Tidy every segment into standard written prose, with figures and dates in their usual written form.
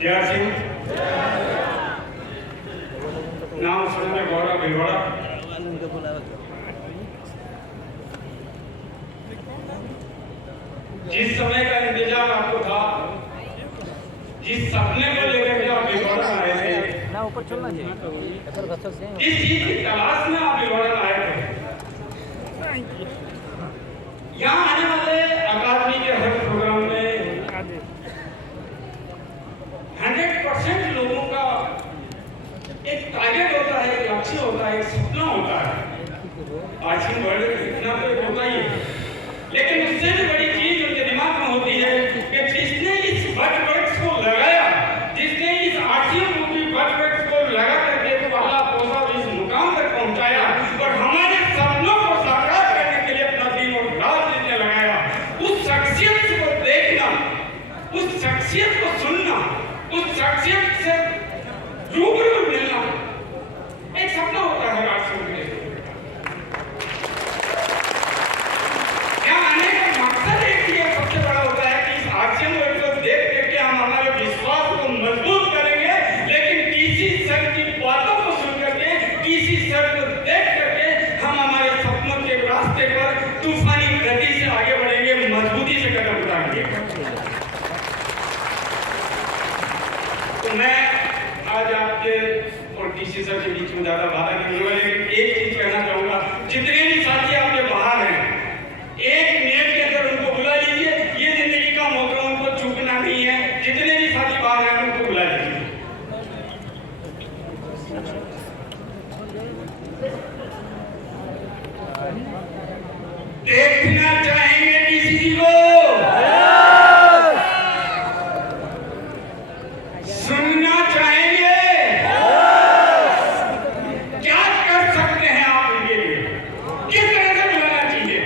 जय सिंह नाम सुनने गौरव भिलवाड़ा। जिस समय का इंतजार आपको था, जिस सपने को लेकर के आप भिलवाड़ा आए थे, ना ऊपर चलना चाहिए, जिस चीज की तलाश में आप भिलवाड़ा आए थे, यहाँ आने वाले अकादमी के हर प्रोग्राम में 100% लोगों का एक टारगेट होता है, एक लक्ष्य होता है, एक सपना होता है। आजकल वर्ल्ड इतना तो होता ही है, लेकिन उससे भी बड़ी चीज उनके दिमाग में होती है कि जिसने इस बटवर्क्स को लगाया, जिसने इस आर्टियम रूपी बटवर्क्स को लगा करके पहला पोसा इस मुकाम तक पहुंचाया और हमारे सपनों को साकार करने के लिए अपना दिन और रात जिसने लगाया, उस शख्सियत को देखना, उस शख्सियत को सुनना, उस शख्सियत से रूबरू मिलना एक सपना होता है। राष्ट्र के यहाँ आने का मकसद एक ही सबसे बड़ा होता है कि इस आर्टियम को देख करके हम हमारे विश्वास को मजबूत करेंगे, लेकिन किसी सर की बातों को सुन करके, किसी सर को देख करके हम हमारे सपनों के रास्ते पर तूफानी गति से आगे बढ़ेंगे, मजबूती से कदम उठाएंगे। तो मैं आज आपके और टीसी सर के बीच में ज्यादा बात नहीं होगा, लेकिन एक चीज कहना चाहूंगा, जितने भी साथी आपके बाहर हैं, एक मिनट के अंदर उनको बुला लीजिए। ये जिंदगी का मौका, उनको चूकना नहीं है। जितने भी साथी बाहर हैं उनको बुला लीजिए। देखना चाहेंगे किसी को, सुनना चाहेंगे, क्या कर सकते हैं आप उनके लिए, किस तरह से बुलाना चाहिए।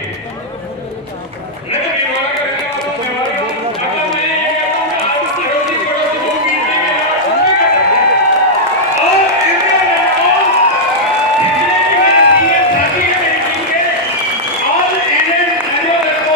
मैं तो भिलवाड़ा का रहने वाला हूं, मैं ये कहता हूं कि आप अड़ोसी पड़ोसी को मिलने के बाद सुनने का सकते हैं। और ऐसे लड़कों जितने भी मेरे सीनियर साथी हैं मेरी टीम के, और ऐसे लड़कों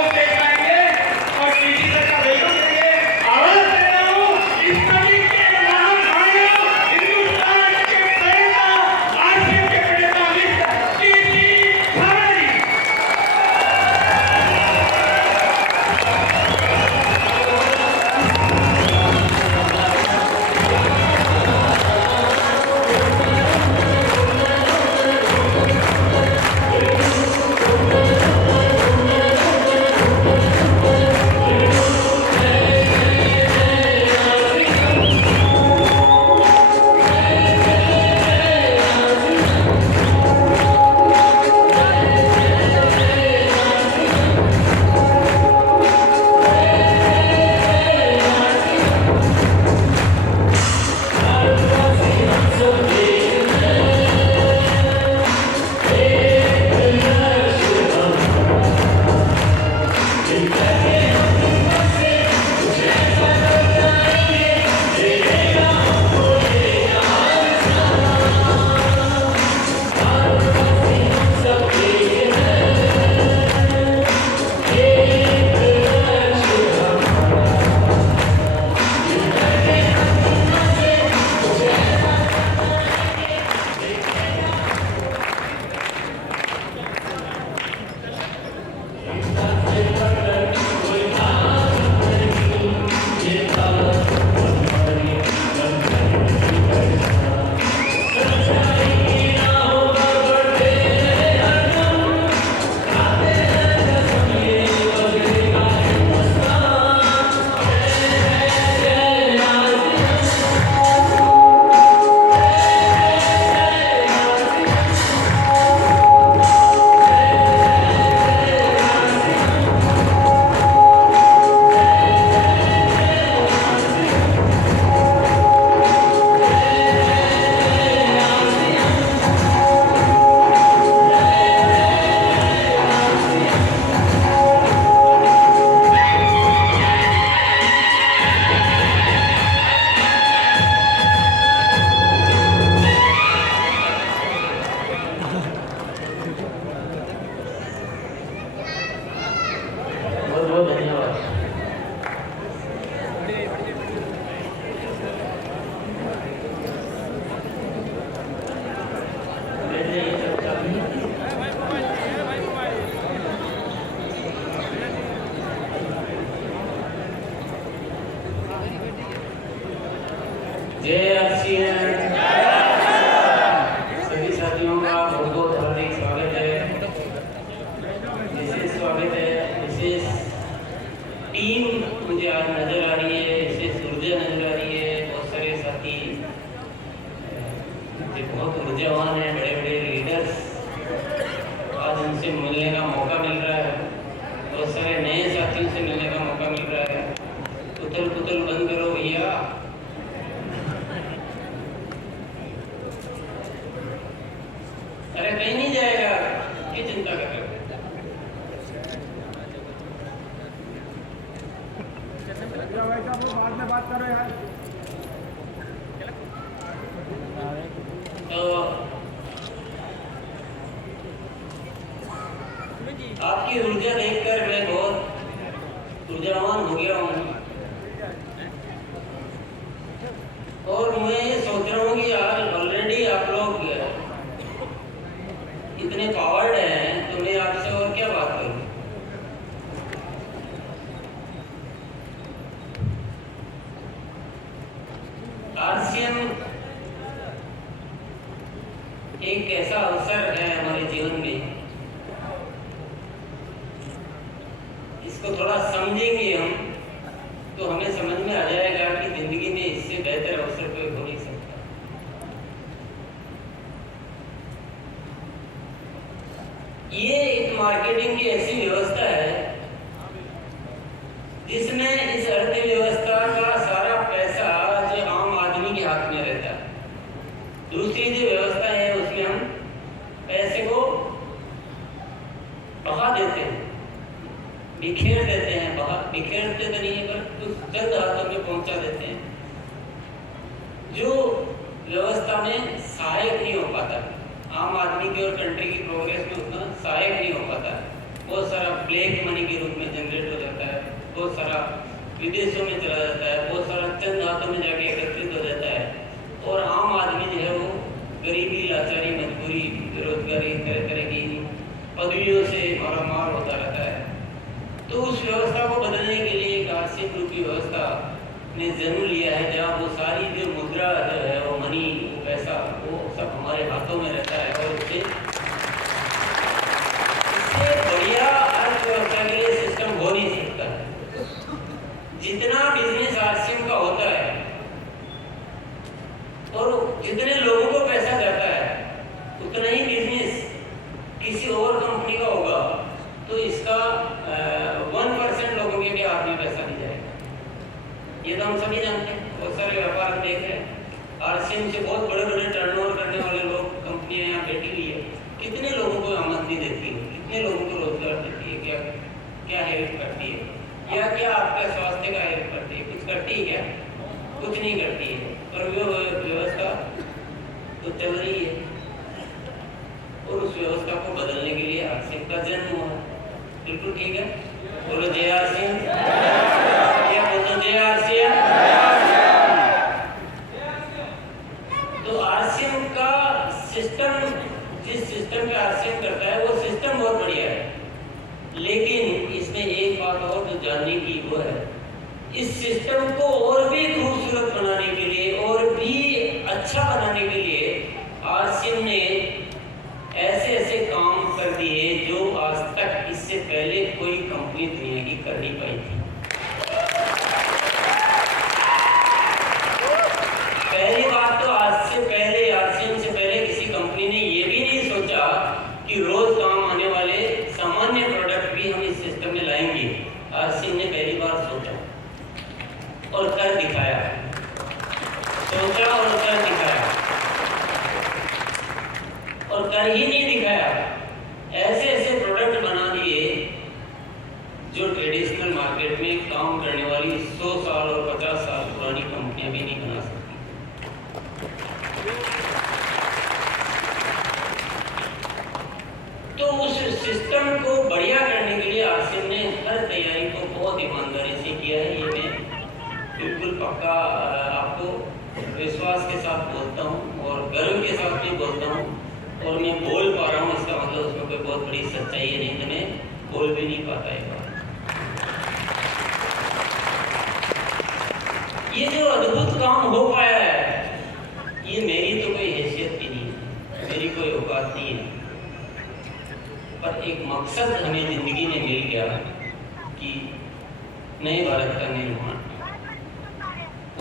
चिंता कर रहे हो। बाद में बात करो यार। तो आपकी ऊर्जा देखकर मैं बहुत ऊर्जावान हो गया हूँ और मैं ये सोच रहा हूँ कि यार ऑलरेडी आप लोग इतने पावर्ड हैं तो मैं आपसे और क्या बात करूँ। आरसीएम एक ऐसा अवसर है हमारे जीवन में, इसको थोड़ा समझेंगे हम तो हमें समझ में आ जाएगा कि जिंदगी में इससे बेहतर अवसर कोई हो नहीं सकता। ये एक मार्केटिंग की ऐसी व्यवस्था है जिसमें इस अर्थव्यवस्था का सारा पैसा जो आम आदमी के हाथ में रहता है। दूसरी जो व्यवस्था है उसमें हम पैसे को बहा देते हैं, बिखेर देते हैं, बिखेरते तो नहीं पर कुछ चंद हाथों में पहुंचा देते हैं जो व्यवस्था में सहायक नहीं हो पाता। आम आदमी की और कंट्री की प्रोग्रेस में उतना सहायक नहीं हो पाता। बहुत सारा ब्लैक मनी के रूप में जनरेट हो जाता है, बहुत सारा विदेशों में चला जाता है, बहुत सारा चंद हाथों में जाके एकत्रित हो जाता है और आम आदमी जो है वो गरीबी, लाचारी, मजबूरी, बेरोजगारी, तरह तरह की पदवियों से मारामार होता रहता है। तो उस व्यवस्था को बदलने के लिए एक आरसीएम रूपी व्यवस्था ने जन्म लिया है जहाँ वो सारी जो मुद्रा जो है वो मनी, वो पैसा, वो सब हमारे हाथों में रहता है और इससे बढ़िया अर्थव्यवस्था के लिए सिस्टम हो नहीं सकता। जितना बिजनेस आरसीएम का होता है और जितने लोगों को पैसा जाता है उतना ही बिजनेस किसी और कंपनी का होगा तो इसका 1% लोगों के भी हाथ में पैसा नहीं जाएगा। ये तो हम सभी जानते हैं, बहुत सारे व्यापार हम देख रहे हैं। आरसीएम से बहुत बड़े बड़े टर्नओवर करने वाले लोग, कंपनियां यहाँ बैठी हुई है, कितने लोगों को आमदनी देती है, कितने लोगों को रोजगार देती है, क्या क्या हेल्प करती है, या क्या आपका स्वास्थ्य का हेल्प करती है, कुछ करती है क्या? कुछ नहीं करती है। पर वो व्यवस्था तो चल रही है और उस व्यवस्था को बदलने के लिए आरसीएम का जन्म हुआ। बिल्कुल ठीक है, बोलो जय आरसीएम, या बोलो जय आरसीएम। तो आरसीएम का सिस्टम, जिस सिस्टम पे आरसीएम करता है वो सिस्टम बहुत बढ़िया है, लेकिन इसमें एक बात और जो जानने की वो है, इस सिस्टम को और भी खूबसूरत बनाने के लिए और भी अच्छा बनाने के लिए आरसीएम ने ऐसे ऐसे काम कर दिए जो आज तक इससे पहले कोई कंपनी दुनिया की कर नहीं पाई थी। पहली बात तो आज से पहले, आरसीएम से पहले किसी कंपनी ने ये भी नहीं सोचा कि रोज काम आने वाले सामान्य प्रोडक्ट भी हम इस सिस्टम में लाएंगे। आरसीएम ने पहली बार सोचा और कर दिखाया, सोचा और कर दिखाया, और कर ही नहीं दिखाया, ऐसे ऐसे प्रोडक्ट बना दिए जो ट्रेडिशनल मार्केट में काम करने वाली 100 साल और 50 साल पुरानी कंपनियां भी नहीं बना सकती। तो उस सिस्टम को बढ़िया करने के लिए आरसीएम ने हर तैयारी को बहुत ईमानदारी से किया है। ये मैं बिल्कुल पक्का आपको विश्वास के साथ बोलता हूँ और गर्व के साथ भी बोलता हूँ, और मैं बोल पा रहा हूँ इसका मतलब उसमें कोई बहुत बड़ी सच्चाई है, नहीं तो मैं बोल भी नहीं पाता है। ये जो अद्भुत काम हो पाया है, ये मेरी तो कोई हैसियत भी नहीं है, मेरी कोई औकात नहीं है, पर एक मकसद हमें जिंदगी में मिल गया कि नए भारत का निर्माण।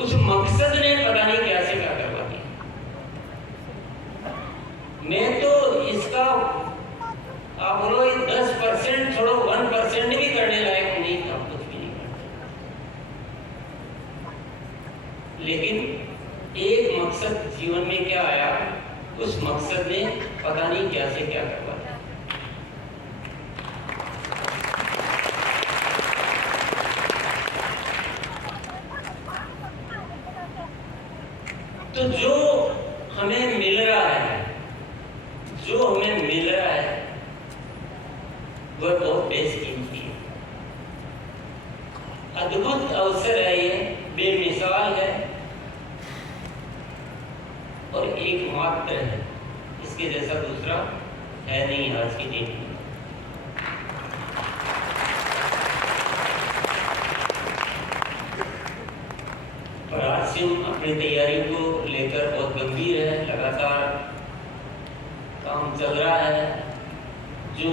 उस मकसद ने पता नहीं क्या से क्या करवा दिया। मैं तो इसका आप बोलो 10% छोड़ो 1% भी करने लायक नहीं था, कुछ भी नहीं करता। लेकिन एक मकसद जीवन में क्या आया, उस मकसद ने पता नहीं क्या से क्या करवा दिया। जो हमें मिल रहा है वह बहुत बेशकीमती है, अद्भुत अवसर है, ये बेमिसाल है और एकमात्र है, इसके जैसा दूसरा है नहीं आज की डेट में। और आज से हम अपनी तैयारी को लेकर बहुत गंभीर है, लगातार काम चल रहा है। जो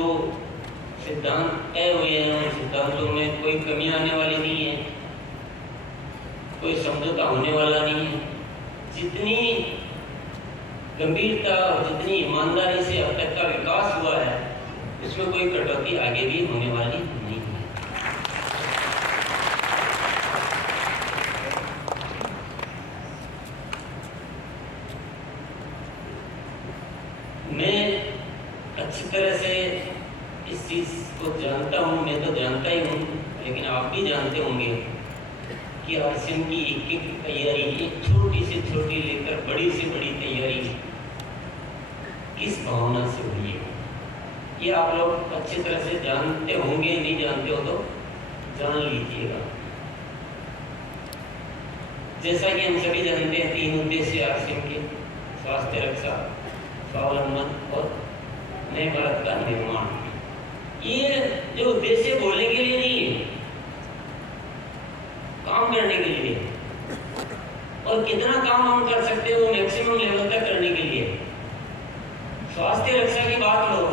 सिद्धांत तय हुए हैं उन सिद्धांतों में कोई कमी आने वाली नहीं है, कोई समझौता होने वाला नहीं है। जितनी गंभीरता और जितनी ईमानदारी से अब तक का विकास हुआ है इसमें कोई कटौती आगे भी होने वाली नहीं है। मैं अच्छी तरह से इस चीज को जानता हूँ, मैं तो जानता ही हूँ, लेकिन आप भी जानते होंगे कि आरसीएम की एक एक तैयारी, एक छोटी से छोटी लेकर बड़ी से बड़ी तैयारी किस भावना से हुई है, ये आप लोग अच्छी तरह से जानते होंगे। नहीं जानते हो तो जान लीजिएगा। जैसा कि हम सभी जानते हैं, 3 उद्देश्य आरसीएम के: स्वास्थ्य रक्षा, स्वावलंबन और नए भारत का निर्माण। ये जो उद्देश्य बोलने के लिए नहीं है, काम करने के लिए, और कितना काम हम कर सकते हैं वो मैक्सिमम लेवल तक करने के लिए। स्वास्थ्य रक्षा की बात लो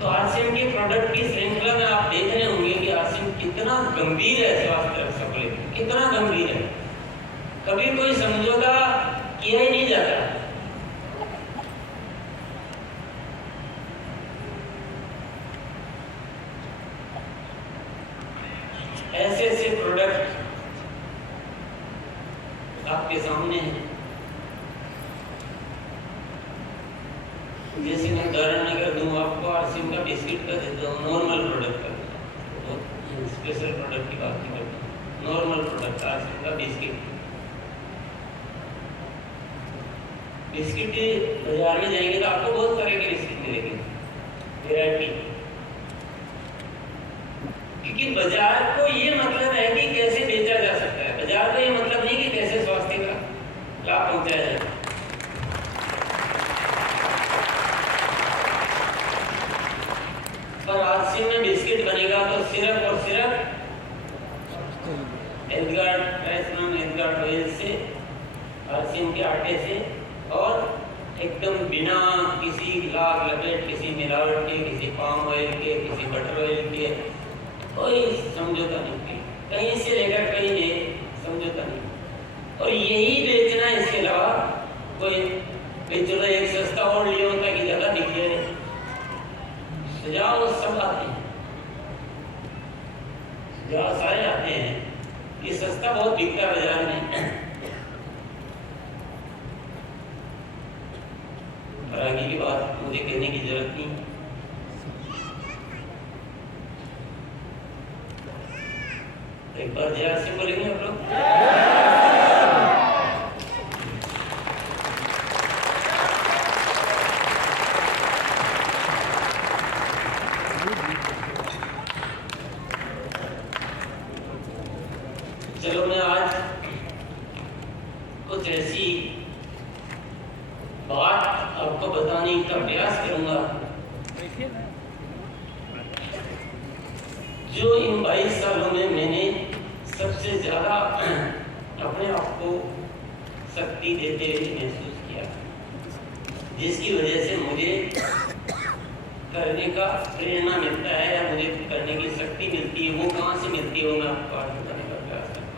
तो आरसीएम के प्रोडक्ट की श्रृंखला में आप देख रहे होंगे कि आरसीएम कितना गंभीर है स्वास्थ्य रक्षा को लेकर, कितना गंभीर है। कभी कोई समझौता किया ही नहीं जाता। ऐसे ऐसे प्रोडक्ट आपके सामने हैं। जैसे मैं उदाहरण अगर दूं आपको, आरसीएम का बिस्किट का देता हूँ, नॉर्मल प्रोडक्ट का, स्पेशल प्रोडक्ट की बात नहीं करता, नॉर्मल प्रोडक्ट आरसीएम का बिस्किट। बिस्किट बाजार में जाएंगे तो आपको बहुत तरह के बिस्किट मिलेंगे, वैरायटी। क्योंकि बाजार को ये मतलब है कि कैसे बेचा जा सकता है, बाजार को ये मतलब नहीं कि कैसे स्वास्थ्य का लाभ पहुंचाया जाए। पर आरसीएम में बिस्किट बनेगा तो सिर्फ और सिर्फ एल्गार्ड ऑयल से, आरसीएम के आटे से, और एकदम बिना किसी लाग लपेट, किसी मिलावट के, किसी पाम ऑयल के, किसी बटर ऑयल के, कोई समझौता नहीं, कहीं से लेकर कहीं ये समझौता नहीं। और यही बेचना, इसके अलावा कोई चलो एक सस्ता और लिया होता कि ज्यादा दिख जाए। सुझाव सब आते हैं, सुझाव सारे आते हैं, ये सस्ता बहुत बिकता है बाजार में। और आगे की बात मुझे कहने की जरूरत नहीं। एक बार जय से बोलेंगे आप लोग। चलो मैं आज कुछ ऐसी बात आपको बताने का प्रयास करूंगा जो इन 22 सालों में मैंने सबसे ज्यादा अपने आप को शक्ति देते हुए महसूस किया, जिसकी वजह से मुझे करने का प्रेरणा मिलता है या मुझे करने की शक्ति मिलती है। वो कहाँ से मिलती है वो मैं आपको आज बताने का प्रयास करता हूँ।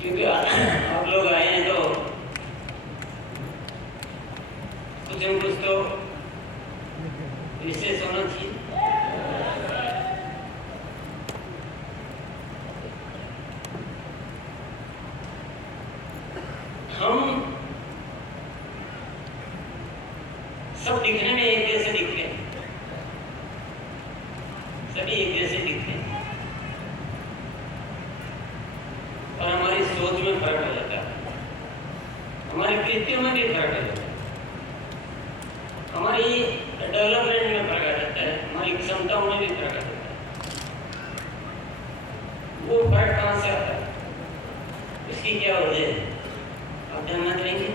क्योंकि आप लोग आए हैं तो कुछ न कुछ तो विशेष होना चाहिए। हम सब दिखने में एक जैसे दिखते हैं, सभी एक जैसे दिखते हैं, सोच में फर्क आ जाता है, हमारी कृत्यों में भी फर्क आ जाता है, हमारी डेवलपमेंट में फर्क आ जाता है, हमारी क्षमताओं में भी फर्क आ जाता है। वो फर्क कहाँ से आता है, इसकी क्या वजह है, आप जानना चाहेंगे?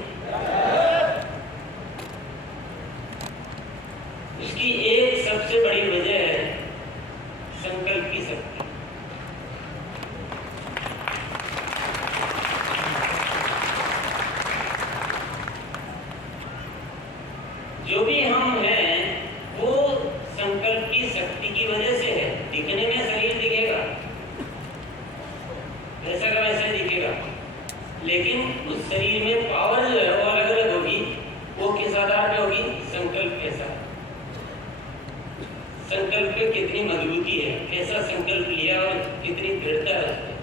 उसकी एक सबसे बड़ी वजह है संकल्प की शक्ति। जो भी हम हैं वो संकल्प की शक्ति की वजह से है। दिखने में शरीर दिखेगा, वैसा का वैसा ही दिखेगा, लेकिन उस शरीर में पावर जो है वो अलग अलग होगी। वो किस आधार पे होगी? संकल्प कैसा, संकल्प पे कितनी मजबूती है, कैसा संकल्प लिया और कितनी दृढ़ता है उसमें।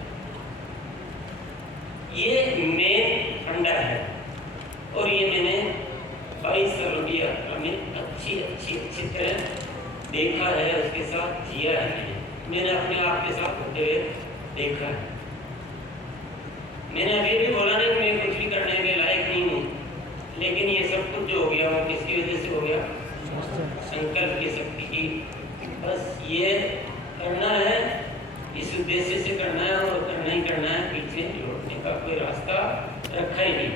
ये मेन फंडा है और ये मैंने 22 सालों की यात्रा में अच्छी तरह देखा है, उसके साथ जिया है। मैंने अपने आप के साथ होते हुए देखा है। मैंने अभी भी बोला नहीं कि मैं कुछ भी करने के लायक नहीं हूँ, लेकिन ये सब कुछ जो हो गया वो किसकी वजह से हो गया? संकल्प की शक्ति की। बस ये करना है, इस उद्देश्य से करना है और करना ही करना है, पीछे लौटने का कोई रास्ता रखा ही नहीं।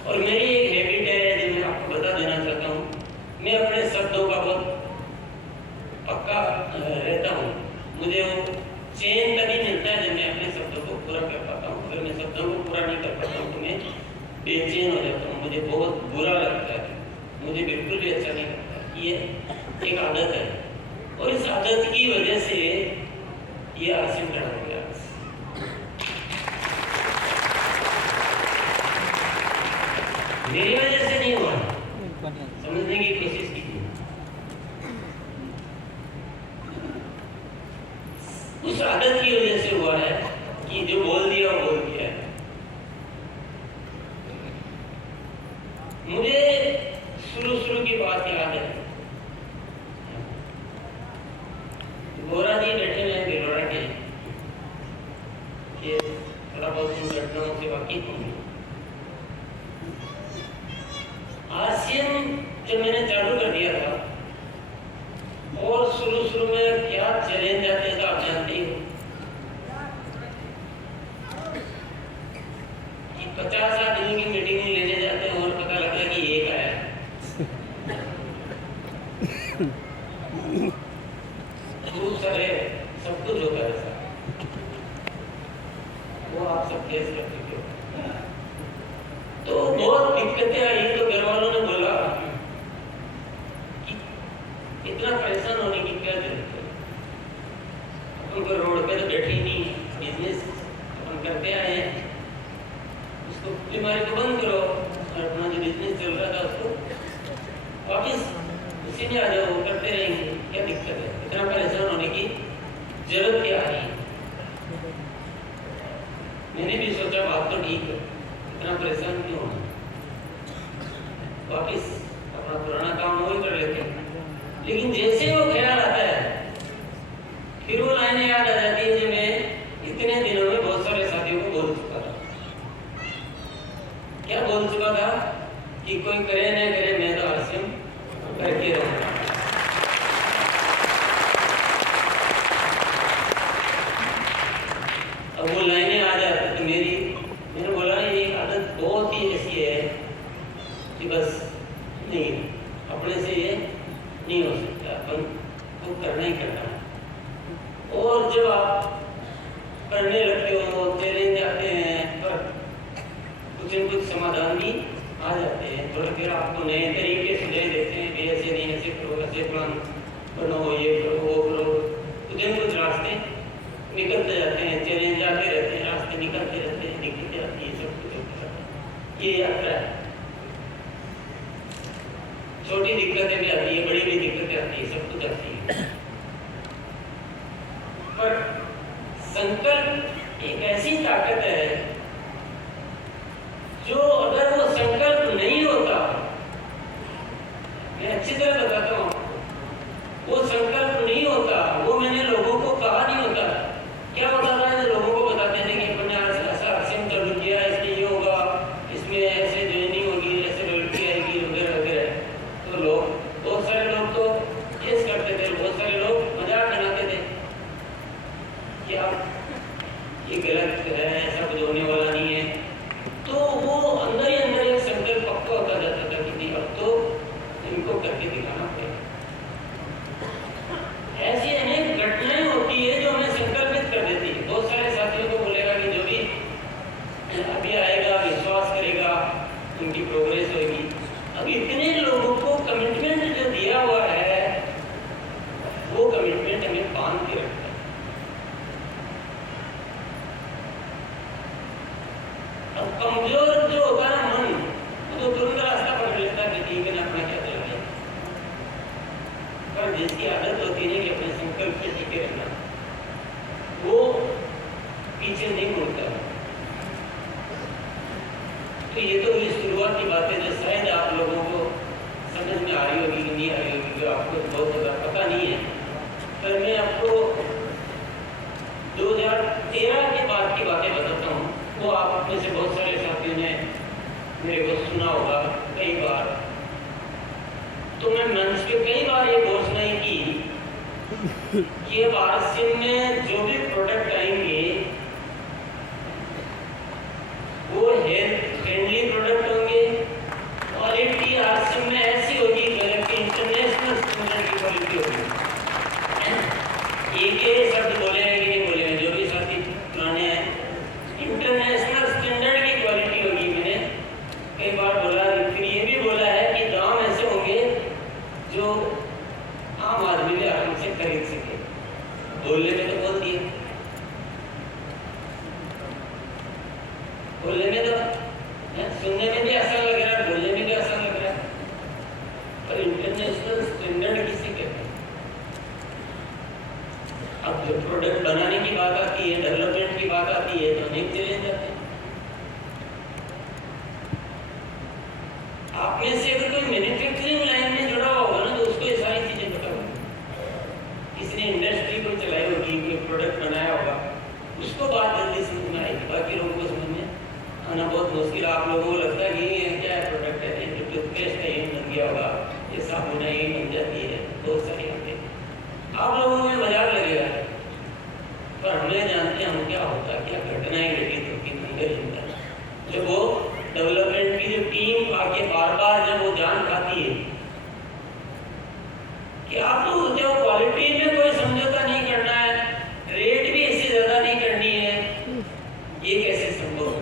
और मेरी एक हैबिट है जो मैं आपको बता देना चाहता हूँ, मैं अपने शब्दों का बहुत पक्का रहता हूँ। मुझे वो चैन तभी मिलता है जब मैं अपने शब्दों को पूरा कर पाता हूँ। अगर मैं शब्दों को पूरा नहीं कर पाता हूँ तो मैं बेचैन हो जाता हूँ, मुझे बहुत बुरा लगता है, मुझे बिल्कुल भी अच्छा नहीं लगता। ये एक आदत है और इस आदत की वजह से ये आसन खड़ा हो गया। मेरी वजह से नहीं हुआ, समझने की कोशिश कीजिए। उस आदत की वजह से हुआ है कि जो बोल दिया वो बोल दिया है। मुझे शुरू की बात याद है, गोरा जी बैठे हुए हैं भिलवाड़ा के, ये थोड़ा बहुत इन घटनाओं से वाकिफ होंगे। आसियन जब मैंने चालू कर दिया था और शुरू में क्या चैलेंज आते थे आप जानते ही हो कि 50 आदमी की मीटिंग लेने जाते हैं और पता लगता है कि एक आया। खूब सारे सब कुछ होता है ऐसा, वो आप सब फेस कर चुके हो। तो बहुत दिक्कतें आई तो घर वालों ने बोला कि इतना परेशान होने की क्या जरूरत है, उनको रोड पे तो बैठे ही नहीं, बिजनेस अपन करते आए हैं, उसको बीमारी को बंद करो और अपना जो बिजनेस चल रहा था उसको वापिस उसी में आ जाओ, वो करते रहेंगे, क्या दिक्कत है, इतना परेशान होने की जरूरत क्या है। मैंने भी सोचा बात तो ठीक है, इतना परेशान क्यों होना, वापिस अपना पुराना काम वही कर लेते हैं। लेकिन जैसे वो ख्याल आता है फिर वो लाइनें याद आ जाती है जो मैं इतने दिनों में बहुत सारे साथियों को बोल चुका था। क्या बोल चुका था कि कोई करे न करे मैं तो आसिम करके रहूंगा। अब वो लाइनें आ जाती तो मैंने बोला ये आदत बहुत ही ऐसी है कि बस नहीं, अपने से ये नहीं हो सकता, अपन को करना ही करना है। और जब आप करने लगते हो चैलेंज आते हैं पर कुछ न कुछ समाधान भी आ जाते हैं, थोड़ा फिर आपको नए तरीके सुझाव देते हैं कि ऐसे नहीं, ऐसे करो, ऐसे प्लान बनो, ये करो, वो करो, कुछ न कुछ रास्ते निकलते जाते हैं, चैलेंज आते रहते हैं, रास्ते निकलते रहते हैं, निकलते जाती है, सब कुछ होता है। ये यात्रा है, छोटी दिक्कतें भी आती है, बड़ी भी दिक्कतें आती है, सब कुछ आती है। पर संकल्प एक ऐसी ताकत है जो अगर वो संकल्प नहीं होता, मैं अच्छी तरह बताता हूँ, वो संकल्प नहीं होता, वो मैंने लोगों को कहा नहीं होता। क्या होता था, लोगों को बताते थे कि कि आप ये गलत है, ऐसा कुछ होने वाला नहीं है, तो वो अंदर ही अंदर एक संकल्प पक्का होता जाता था कि नहीं, अब तो इनको करके दिखाना पड़ेगा। ऐसी अनेक घटनाएं होती है जो हमें संकल्पित कर देती है। बहुत सारे साथियों को बोलेगा कि जो भी अभी आएगा, विश्वास करेगा, उनकी प्रोग्रेस होगी। अब इतने लोगों को कमिटमेंट जो दिया हुआ है, वो कमिटमेंट हमें बांध के रखता है। अब कमजोर जो होता है ना मन, वो तो तुरंत रास्ता पकड़ लेता है कि ठीक है ना, अपना क्या चल रहा है। पर जिसकी आदत होती है कि अपने संकल्प पे टिके रहना, वो पीछे नहीं मुड़ता है। तो ये तो हुई शुरुआत की बातें जो शायद आप लोगों को समझ में आ रही होगी कि नहीं आ रही होगी, जो आपको बहुत ज़्यादा पता नहीं है। पर मैं आपको 2013 के बाद की बातें बताता हूँ। वो आप में से बहुत सारे साथियों ने मेरे को सुना होगा कई बार। तो मैं मंच पे कई बार ये घोषणा की कि अब आरसीएम में जो भी प्रोडक्ट आएंगे वो हेल्थ फ्रेंडली प्रोडक्ट होंगे। क्वालिटी आरसीएम में ऐसी होगी कि इंटरनेशनल स्टैंडर्ड की क्वालिटी होगी। एक ही शब्द बोले हैं कि नहीं बोले हैं, जो भी साथी पुराने हैं, इंटरनेशनल स्टैंडर्ड की क्वालिटी होगी। मैंने कई बार बोला, फिर ये भी बोला है कि दाम ऐसे होंगे जो आम आदमी भी आराम से खरीद सके। बोलने में तो बोल दिया, बोलने में तो सुनने में भी आसान लग रहा है, बोलने में भी आसान लग रहा है, पर इंटरनेशनल स्टैंडर्ड किसे कहते हैं? अब जब प्रोडक्ट बनाने की बात आती है, डेवलपमेंट की बात आती है, तो अनेक चैलेंज आते हैं। आप में से अगर कोई मैन्युफैक्चरिंग लाइन में जुड़ा होगा ना, तो उसको ये सारी चीजें पता होगी। किसी ने इंडस्ट्री को चलाई होगी, कोई प्रोडक्ट बनाया होगा, उसको बात जल्दी समझ में आएगी। बाकी लोगों को समझ में आना बहुत मुश्किल। आप लोगों को लगता है कि ये क्या है प्रोडक्ट है, ये टूथपेस्ट है, ये बन गया होगा, ये साबुन है, ये बन जाती है, बहुत सारी होती है। आप लोगों को मजाक लगेगा, पर हमें जानते हैं हम क्या होता है, क्या घटनाएं घटित होती हैं। जब वो डेवलपमेंट की जो टीम आके बार बार जब वो जान खाती है कि आप लोग जो क्वालिटी में कोई समझौता नहीं करना है, रेट भी इससे ज्यादा नहीं करनी है, ये कैसे संभव है?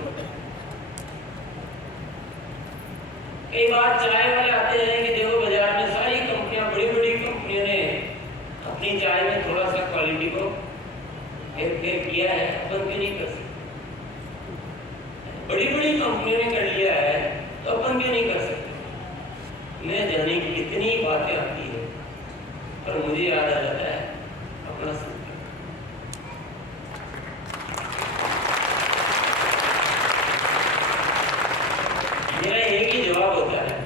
कई बार चाय वाले आते हैं कि देखो बाजार में सारी कंपनियां, बड़ी बड़ी कंपनियों ने अपनी चाय में थोड़ा सा क्वालिटी को हेर किया है, अपन क्यों नहीं कर सकते? बड़ी बड़ी कंपनियों ने कर लिया है, तो अपन क्यों नहीं कर सकते? मैं जाने की कितनी बातें आती है, पर मुझे याद आ जाता है अपना संकल्प। मेरा एक ही जवाब होता है,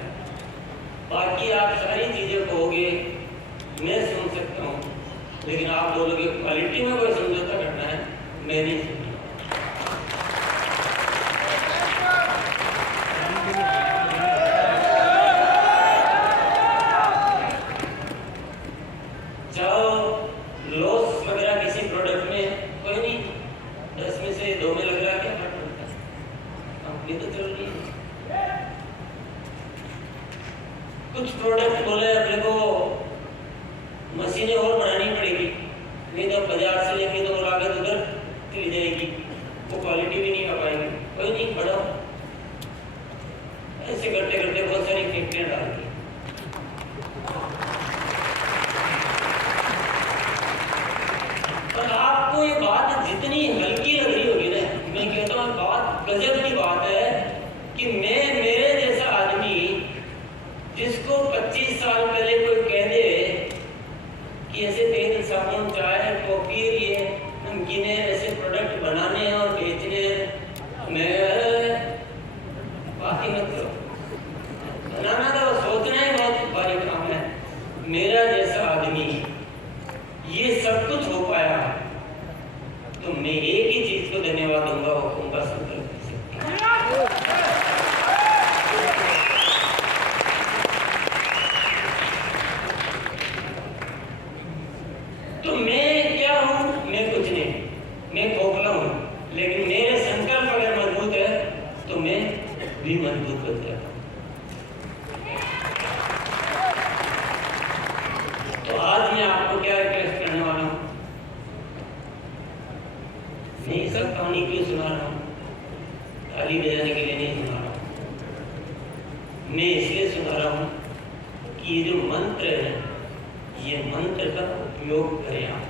बाकी आप सारी चीजें कहोगे, मैं सुन सकता हूँ, लेकिन आप बोलोगे क्वालिटी में कोई समझौता करना है, मैं नहीं सुनूंगा। चाहे लॉस मैं खोखला हूँ, लेकिन मेरे संकल्प अगर मजबूत है तो मैं भी मजबूत हो जाता हूँ। तो आज मैं आपको क्या रिक्वेस्ट करने वाला हूँ, मैं ये सब कहानी क्यों सुना रहा हूँ? ताली बजाने के लिए नहीं सुना रहा हूँ, मैं इसलिए सुना रहा हूँ कि ये जो मंत्र है, ये मंत्र का उपयोग करें आप।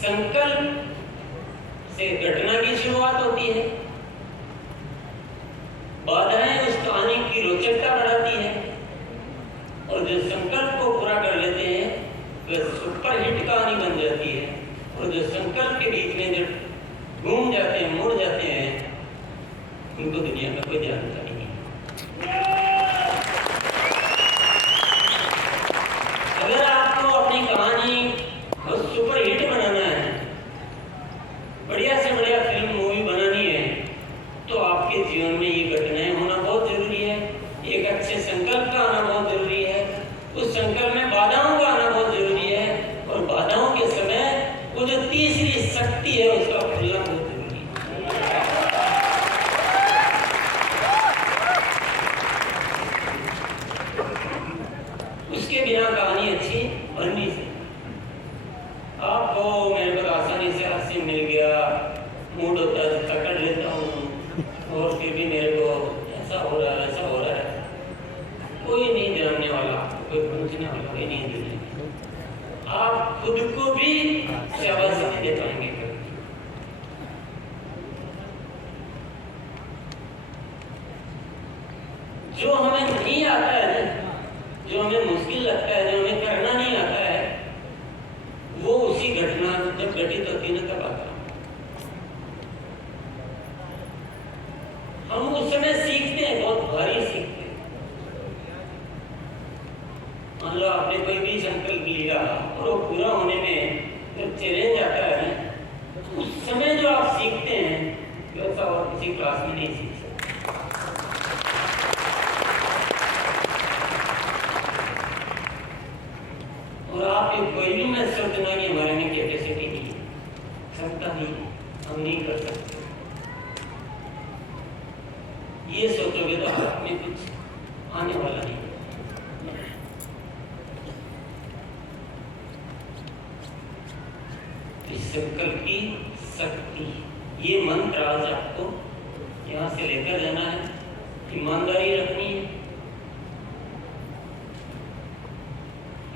संकल्प से घटना की शुरुआत होती है, बाधाएं उस कहानी की रोचकता बढ़ाती है, और जो संकल्प को पूरा कर लेते हैं वह सुपरहिट कहानी बन जाती है, और जो संकल्प के बीच में जब घूम जाते हैं, मुड़ जाते हैं, उनको दुनिया का कोई जानता नहीं है। अगर आपको अपनी कहानी को सुपरहिट बनाना है, बढ़िया से बढ़िया फिल्म मूवी बनानी है, तो आपके जीवन में ये घटनाएं होना बहुत जरूरी है, एक अच्छे संकल्प का आना बहुत जरूरी है, उस संकल्प में बाधाओं का आना बहुत जरूरी है, और बाधाओं के समय वो जो तीसरी शक्ति है उसका खुलना बहुत जरूरी है। उसके बिना कहानी अच्छी बन नहीं सकती। आपको मेरे को आसानी से हास्य मिल गया, मूड होता है तो कर लेता हूँ, और फिर भी मेरे को ऐसा हो रहा है, ऐसा हो रहा है, कोई नहीं जानने वाला, कोई पूछने वाला कोई नहीं देने। आप खुद को भी शाबाशी नहीं दे पाएंगे। जो हमें नहीं आता है ना, जो हमें मुश्किल लगता है, जो हमें करना नहीं आता है, वो उसी घटना जब घटित होती है तब आता है। हम उस समय सीखते हैं, बहुत भारी सीखते हैं। मान लो आपने कोई भी संकल्प लिया और वो पूरा होने में जब चैलेंज आता है, तो उस समय जो आप सीखते हैं वैसा और किसी क्लास में नहीं सीख सकते। और आप ये कोई भी मत सोचना कि हमारे में कैपेसिटी नहीं है, क्षमता नहीं, हम नहीं कर सकते। ये सोचोगे तो आप में कुछ आने वाला नहीं। इस संकल्प की शक्ति, ये मंत्र आज आपको यहाँ से लेकर जाना है। ईमानदारी रखनी है।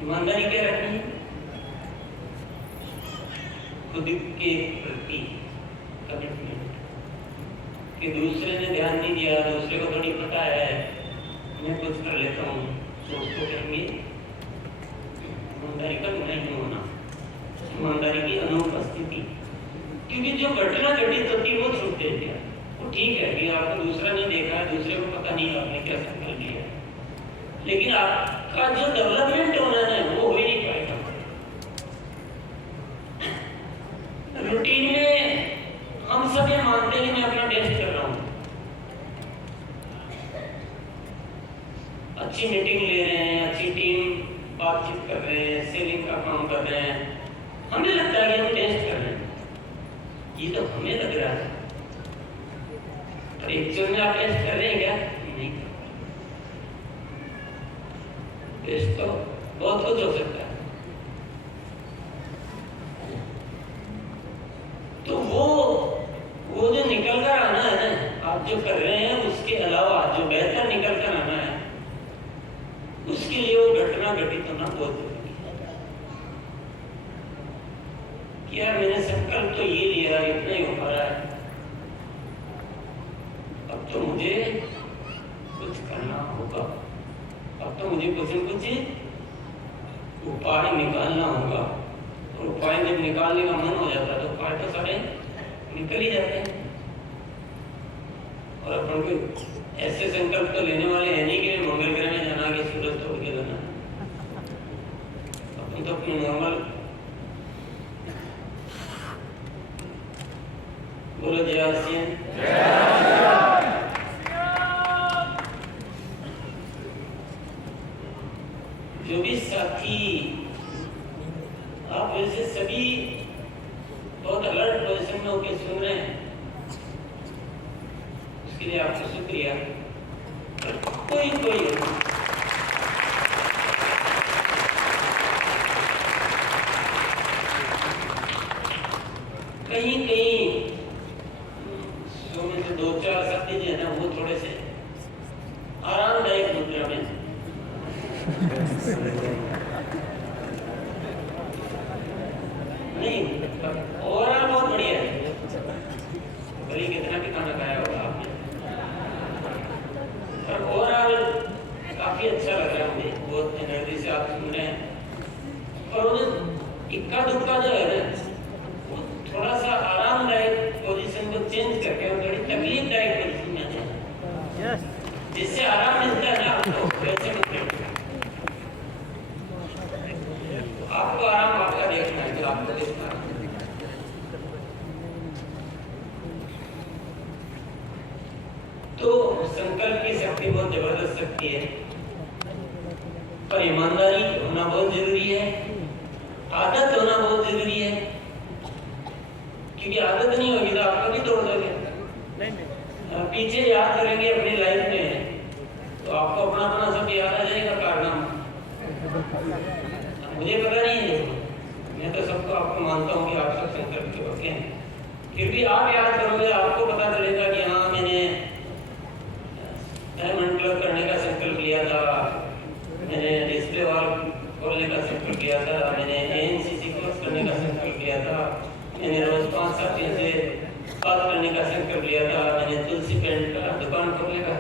ईमानदारी क्या रखनी है? खुद के प्रति कमिटमेंट, कि दूसरे ने ध्यान नहीं दिया, दूसरे को थोड़ी पता है, मैं कुछ कर लेता हूँ, तो उसको कहेंगे ईमानदारी का नहीं होना, ईमानदारी की अनुपस्थिति। क्योंकि जो घटना घटित होती है वो छूट देती है। वो ठीक है कि आपको दूसरा नहीं देखा है, दूसरे को पता नहीं आपने क्या संकल्प लिया है, लेकिन आपका जो डेवलपमेंट होना है वो हो ही नहीं पाएगा। रूटीन में हम सब ये मानते हैं कि मैं अपना टेस्ट कर रहा हूँ, अच्छी मीटिंग ले रहे हैं, अच्छी टीम बातचीत कर रहे हैं, सेलिंग का काम कर रहे हैं, हमें लगता है कि हम टेस्ट कर रहे हैं। ये तो हमें लग रहा है, पर एक्चुअल में आप टेस्ट कर रहे हैं क्या? नहीं। टेस्ट तो बहुत कुछ हो सकता है। तो वो जो निकल कर आना है ना, आप जो कर रहे हैं उसके अलावा जो बेहतर निकल कर आना है, उसके लिए वो घटना घटित होना बहुत जरूरी है। कि यार मैंने संकल्प तो ये लिया, इतना ही हो पा रहा है, अब तो मुझे कुछ करना होगा, अब तो मुझे कुछ न कुछ उपाय निकालना होगा। और उपाय जब निकालने का मन हो जाता है तो उपाय तो सारे निकल ही जाते हैं। और अपन को ऐसे संकल्प तो लेने वाले हैं नहीं कि मंगल ग्रह में जाना, कि सूरज तोड़ के जाना। अपन तो अपनी नॉर्मल बोलो जय श्री जो भी साथी आप वैसे सभी बहुत अलर्ट पोजिशन में होकर सुन रहे हैं, उसके लिए आपको शुक्रिया। कोई कहीं सो में से 2-4 साथी जो है ना, वो थोड़े से आरामदायक मुद्रा में नहीं, ओवरऑल बहुत बढ़िया है। भले कितना भी खाना खाया होगा आपने, पर ओवरऑल काफी अच्छा लग रहा है मुझे। बहुत एनर्जी से आप सुन रहे हैं और उन्हें इक्का दुक्का जो है ना, वो थोड़ा सा आरामदायक पोजीशन को चेंज करके और थोड़ी तकलीफदायक पोजीशन में जाए, जिससे आराम मिलता है ना आपको, वैसे मत करिए। आपको आराम आपका देखना है, जो आपको देखना है। तो संकल्प की शक्ति बहुत जबरदस्त शक्ति है, पर ईमानदारी होना बहुत जरूरी है, आदत होना बहुत जरूरी है, क्योंकि आदत नहीं होगी तो आप कभी तोड़ दोगे। पीछे याद करेंगे अपनी लाइफ में तो आपको अपना सब याद आ जाएगा कारनामा। मुझे पता नहीं है, मैं तो सबको आपको मानता हूँ कि आप सब संकल्प के होते हैं, फिर भी आप याद करोगे, आपको पता चलेगा कि हाँ मैंने डायमंड क्लब करने का संकल्प लिया था, मैंने डिस्प्ले वॉल खोलने का संकल्प लिया था, मैंने एएनसीसी कोर्स करने का संकल्प लिया था, मैंने रोज 5 साथियों से बात करने का संकल्प लिया था, मैंने तुलसी पेंट का दुकान खोलने का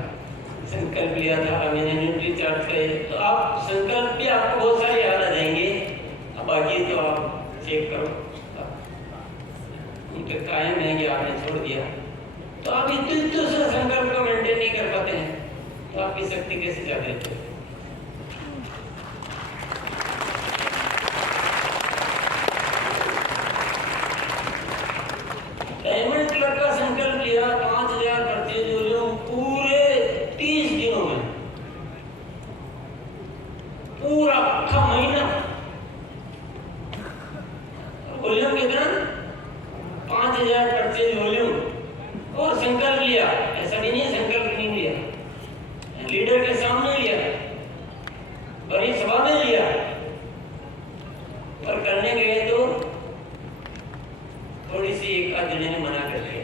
संकल्प लिया था, मैंने न्यूट्री चार्ट का। तो आप संकल्प भी आपको बहुत सारे याद आ जाएंगे। अब बाकी तो आप चेक करो उनके कायम है कि आपने छोड़ दिया, तो आप इतने से संकल्प को मेंटेन नहीं कर पाते हैं, तो आपकी शक्ति कैसे जागृत है? डायमंड क्लब का संकल्प लिया, 5000 परचेज वॉल्यूम पूरे 30 दिनों में, पूरा आखा महीना। वॉल्यूम कितना? 5000 परचेज वॉल्यूम। और संकल्प लिया, ऐसा भी नहीं संकल्प नहीं लिया, लीडर के सामने लिया, बड़ी सभा में लिया, और करने गए तो थोड़ी सी एक आध जने ने मना कर दिया,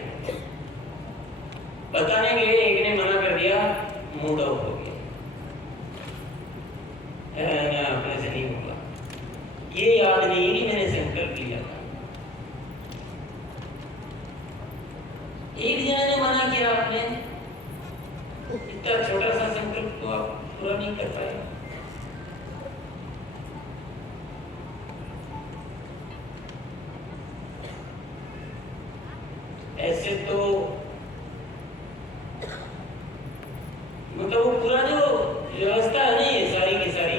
बताने गए एक ने मना कर दिया, मूड ऑफ हो गया, अपने से नहीं होगा। ये याद नहीं है कि मैंने संकल्प लिया था। एक जने ने मना किया, आपने इतना छोटा सा संकल्प तो आप पूरा नहीं कर पाए। ऐसे तो मतलब वो पूरा जो व्यवस्था है ना, ये सारी की सारी,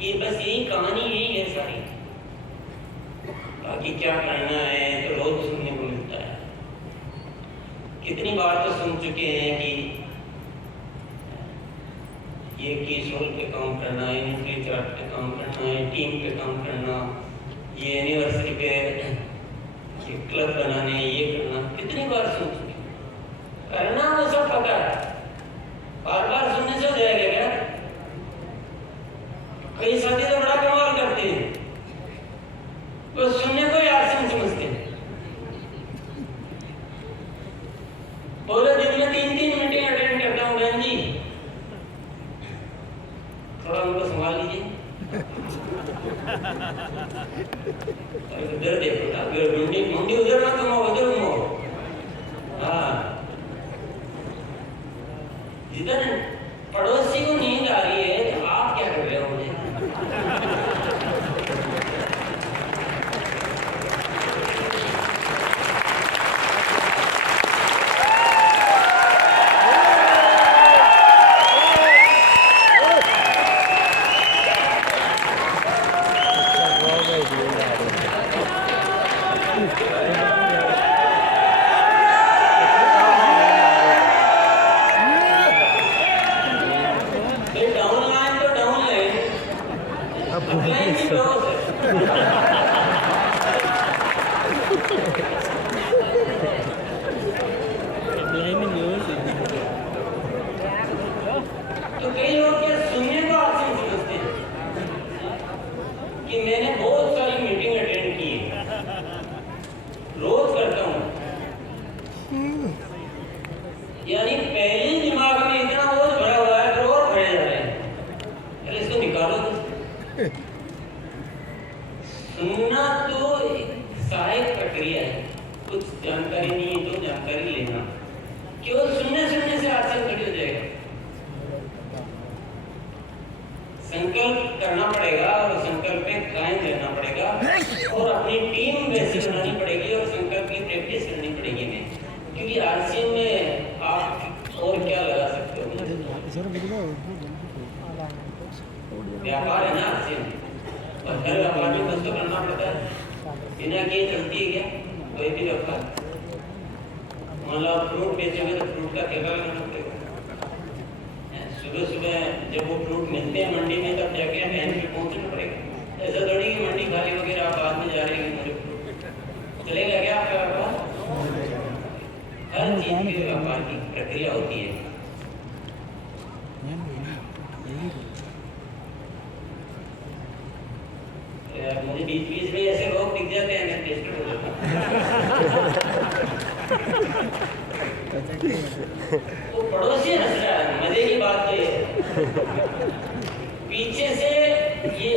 ये बस यही कहानी यही है सारी। बाकी क्या करना है तो रोज सुनने को मिलता है। कितनी बार तो सुन चुके हैं कि ये कीज रोल पे काम करना है, न्यूट्री चार्ट पे काम करना है, टीम पे काम करना, ये एनिवर्सरी पे ये क्लब बनाने, ये करना, कितनी बार सुन चुके। करना वो सब पता है, बार बार सुनने से हो जाएगा क्या? कई साथी तो बड़ा कमाल करते हैं, वो सुनने को ही आसान समझते हैं। पूरे दिन में 3-3 मीटिंग अटेंड करता हूँ बहन जी, थोड़ा उनको संभाल लीजिए। उधर देखो, मुंडी उधर मत घुमाओ, उधर घुमाओ। हाँ, जिधर पड़ोसी को नींद आ रही है तो आप क्या कर रहे हो? मुझे सप्लाई की लॉस है। तो कई लोग क्या सुनने को आसान समझते हैं कि मैंने बहुत सारी मीटिंग अटेंड की है, रोज करता हूँ, यानी पहले ही दिमाग में इतना बोझ भरा हुआ है फिर और भरे जा रहे हैं। अरे इसको निकालो तो। सुनना तो एक सहायक प्रक्रिया है, कुछ जानकारी नहीं है तो जानकारी लेना, केवल सुनने सुनने से आसन खड़ी हो जाएगा। संकल्प करना पड़ेगा और संकल्प पे कायम रहना पड़ेगा और अपनी टीम वैसी बनानी पड़ेगी और संकल्प की प्रैक्टिस करनी पड़ेगी में, क्योंकि आरसीएम में आप और क्या लगा सकते हो? व्यापार है ना आरसीएम, और हर व्यापार में कुछ तो करना पड़ता है, बिना किए चलती है क्या कोई भी व्यापार? मान लो आप फ्रूट बेचोगे तो फ्रूट का ठेका लगाना पड़ेगा। सुबह सुबह जब वो फ्रूट मिलते हैं मंडी में तब जाके टाइम पे पहुंचना पड़ेगा। ऐसा थोड़ी कि मंडी खाली वगैरह आप बाद में जा रहे हैं मेरे फ्रूट चलेगा क्या आपका व्यापार? हर चीज के व्यापार की प्रक्रिया होती है। यार मुझे बीच बीच में ऐसे लोग दिख जाते हैं, मैं डिस्टर्ब हो जाता हूं। वो पड़ोसी हंस रहा है, मजे की बात ये है। पीछे से ये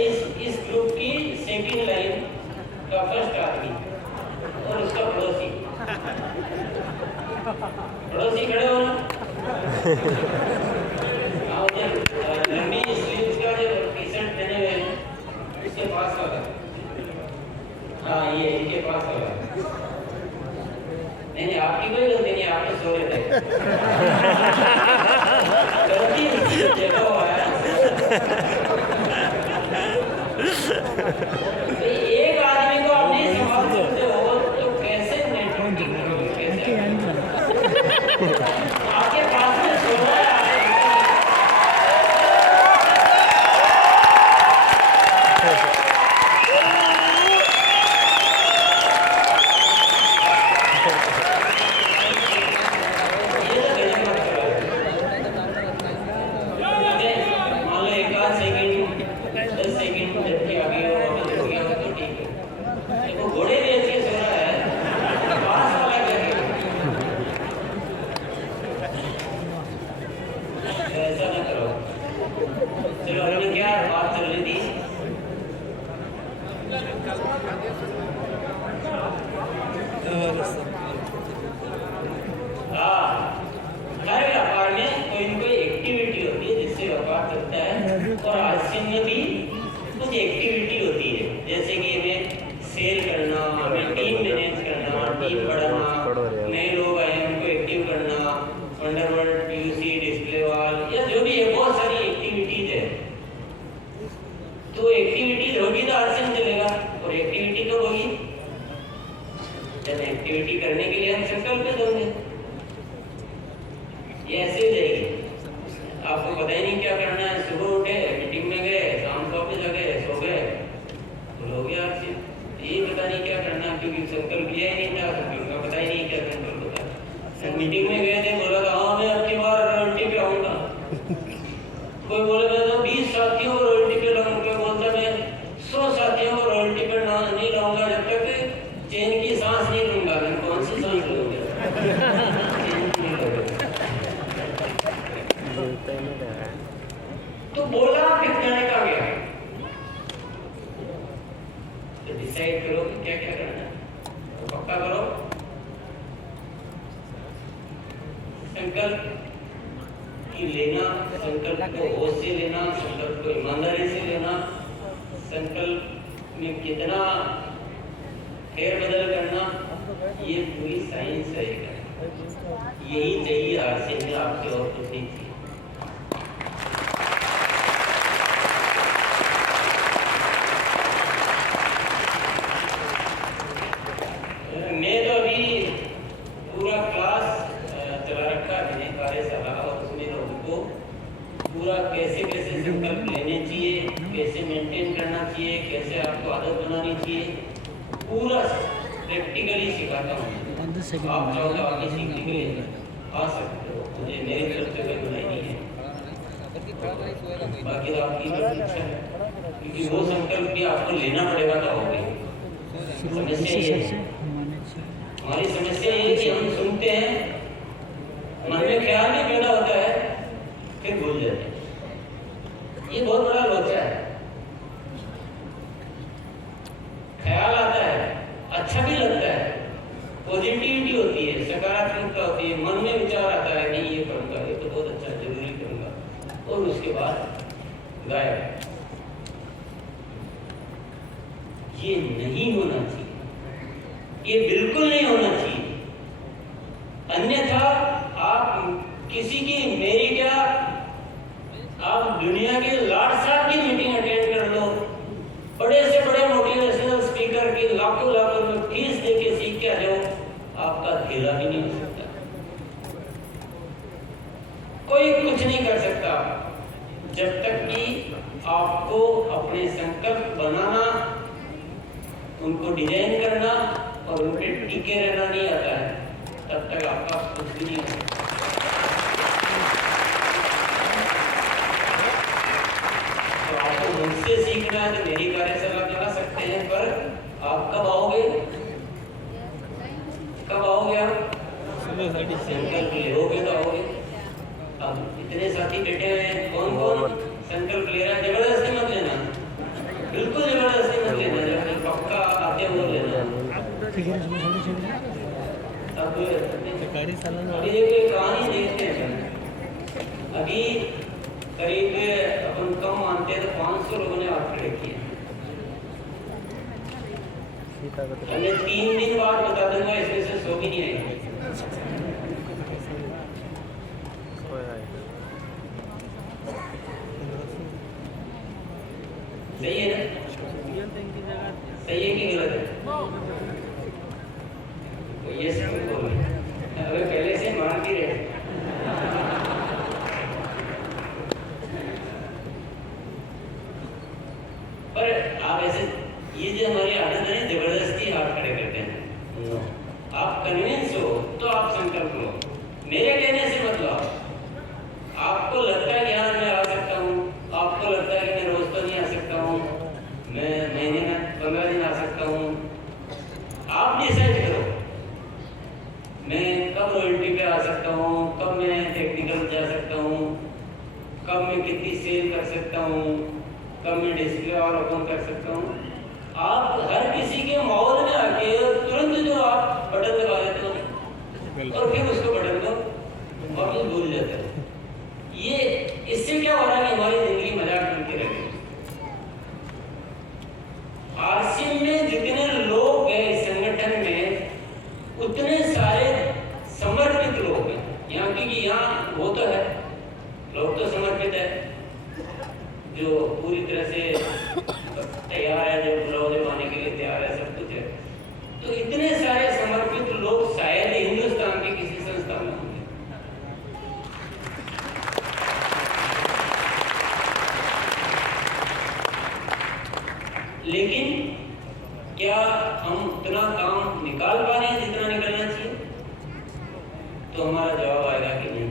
इस ग्रुप की सेकंड लाइन का फर्स्ट आदमी और उसका पड़ोसी खड़े हो ना। लंबी स्लीव्स का जो टी शर्ट पहने हुए हैं इसके पास वाला, हाँ ये इनके पास वाला। नहीं आपकी कोई गलती नहीं, आप तो सो रहे थे। गलती उसकी जगह हुआ है। एक आदमी को आप नहीं संभाल सकते हो तो कैसे नेटवर्किंग करोगे? कैसे आपके पास में सो रहा है और आरसीएम में भी कुछ एक्टिविटी होती है, जैसे कि हमें सेल करना, हमें टीम मैनेज करना, टीम बढ़ाना, नए लोग आए उनको एक्टिव करना, अंडरवर्ल्ड, पीयूसी, डिस्प्ले वॉल या जो भी है, बहुत सारी एक्टिविटीज है। तो एक्टिविटीज होगी तो आरसीएम चलेगा। और एक्टिविटी कब होगी? जब एक्टिविटी करने के लिए हम संकल्प देंगे। ये ऐसे हो जाएगी, आपको पता ही नहीं क्या करना है। सुबह उठे, मीटिंग में गए, शाम को ऑफिस आ गए, सो गए, तो हो गया आपसे। ये पता नहीं क्या करना, क्योंकि संकल्प लिया ही नहीं था, उनका पता ही नहीं क्या संकल्प होता है। मीटिंग में गए थे, बोला था हाँ मैं आपकी बार रॉयल्टी पे आऊँगा। कोई बोले मैं तो 20 साथियों को रॉयल्टी पे लाऊंगा, कोई बोलता मैं 100 साथियों को रॉयल्टी पे नहीं लाऊंगा जब तक चैन की सांस नहीं लूंगा। मैं कौन सी सांस लूंगा? तो बोला फिर जाने का गया। तो डिसाइड करो कि क्या क्या करना है, तो पक्का करो। संकल्प की लेना, संकल्प को होश से लेना, संकल्प को ईमानदारी से लेना, संकल्प में कितना फेरबदल करना, ये पूरी साइंस है। यही चाहिए आरसीएम में आपसे, और कुछ नहीं चाहिए। मैं तो अभी पूरा क्लास चला रखा है कार्यशाला, और उसमें लोगों को पूरा कैसे कैसे संकल्प लेने चाहिए, कैसे मेंटेन करना चाहिए, कैसे आपको आदत बनानी चाहिए, पूरा प्रैक्टिकली सिखाता हूँ। आप चाहो तो आगे सीखने के लिए आ सकते हो, मुझे मेरी तरफ से कोई बुराई नहीं है। बाकी तो आपकी बस इच्छा है, क्योंकि वो संकल्प भी आपको लेना पड़ेगा तो होगी। समस्या ये है, हमारी समस्या ये है कि हम सुनते हैं, मन में ख्याल भी पैदा होता है, फिर भूल जाते हैं। ये बहुत बड़ा लोचा है। ख्याल आता है, अच्छा भी लगता है, पॉजिटिविटी होती है, सकारात्मकता होती है, मन में विचार आता है नहीं ये करूंगा, ये तो बहुत अच्छा जरूरी करूंगा, और उसके बाद गायब। ये नहीं होना चाहिए, ये बिल्कुल नहीं होना चाहिए। अन्यथा आप किसी की, मेरी क्या, आप दुनिया के लाट साहब की मीटिंग अटेंड कर लो, बड़े से बड़े मोटिवेशनल स्पीकर की लाखों रुपए फीस दे के सीख के आ जाओ, आपका धेला भी नहीं हो सकता, कोई कुछ नहीं कर सकता जब तक कि आपको अपने संकल्प बनाना, उनको डिजाइन करना और उन पे टिके रहना नहीं आता है, तब तक आपका कुछ भी नहीं होता। तो आपको मुझसे सीखना है तो मेरी कार्यशाला में आ सकते हैं, पर आप कब आओगे? कब आओगे आप? संकल्प लोगे तो आओगे। अब इतने साथी बैठे हुए हैं, कौन कौन संकल्प ले रहा है? जबरदस्ती मत लेना, बिल्कुल जबरदस्ती मत लेना, जब पक्का आते हो लेना। अब अभी एक कहानी देखते हैं। अभी करीब अपन कम मानते हैं तो 500 लोगों ने हाथ खड़े किए। मैं 3 दिन बाद बता दूंगा, इसमें से 100 भी नहीं आएंगे। सही है ना? सही है कि गलत है? तो ये सब बोल अबे पहले से मान भी रहे। पर आप ऐसे, ये जो हमारी आदत है जबरदस्ती हाथ खड़े करते हैं, आप कन्विंस हो तो आप संकल्प लो, मेरे कहने से मत लो। आपको लगता है कि हाँ मैं आ सकता हूँ, आपको लगता है कि मैं रोज तो नहीं आ सकता हूँ, मैं महीने में 15 दिन आ सकता हूँ, आप डिसाइड करो मैं कब रॉयल्टी पे आ सकता हूँ, कब मैं टेक्निकल जा सकता हूँ, कब मैं कितनी सेल कर सकता हूँ, कब मैं डिस्प्ले और ओपन कर सकता हूँ। आप हर किसी के माहौल में आके तुरंत जो आप बटन दबा देते हो और फिर उसको बटन को वापस भूल जाते हो। ये इससे क्या हो रहा है कि हमारी जिंदगी मजाक बनती रह गई। आरसीएम में जितने लोग हैं संगठन में, उतने सारे समर्पित लोग हैं यहाँ की, कि यहाँ वो तो है, लोग तो समर्पित है, जो पूरी तरह से तैयार है, जो बुलाव दिवाने के लिए तैयार है, सब कुछ है। तो इतने सारे समर्पित लोग शायद हिंदुस्तान की किसी संस्था में होंगे। लेकिन क्या हम उतना काम निकाल पा रहे हैं जितना निकलना चाहिए? तो हमारा जवाब आएगा कि नहीं।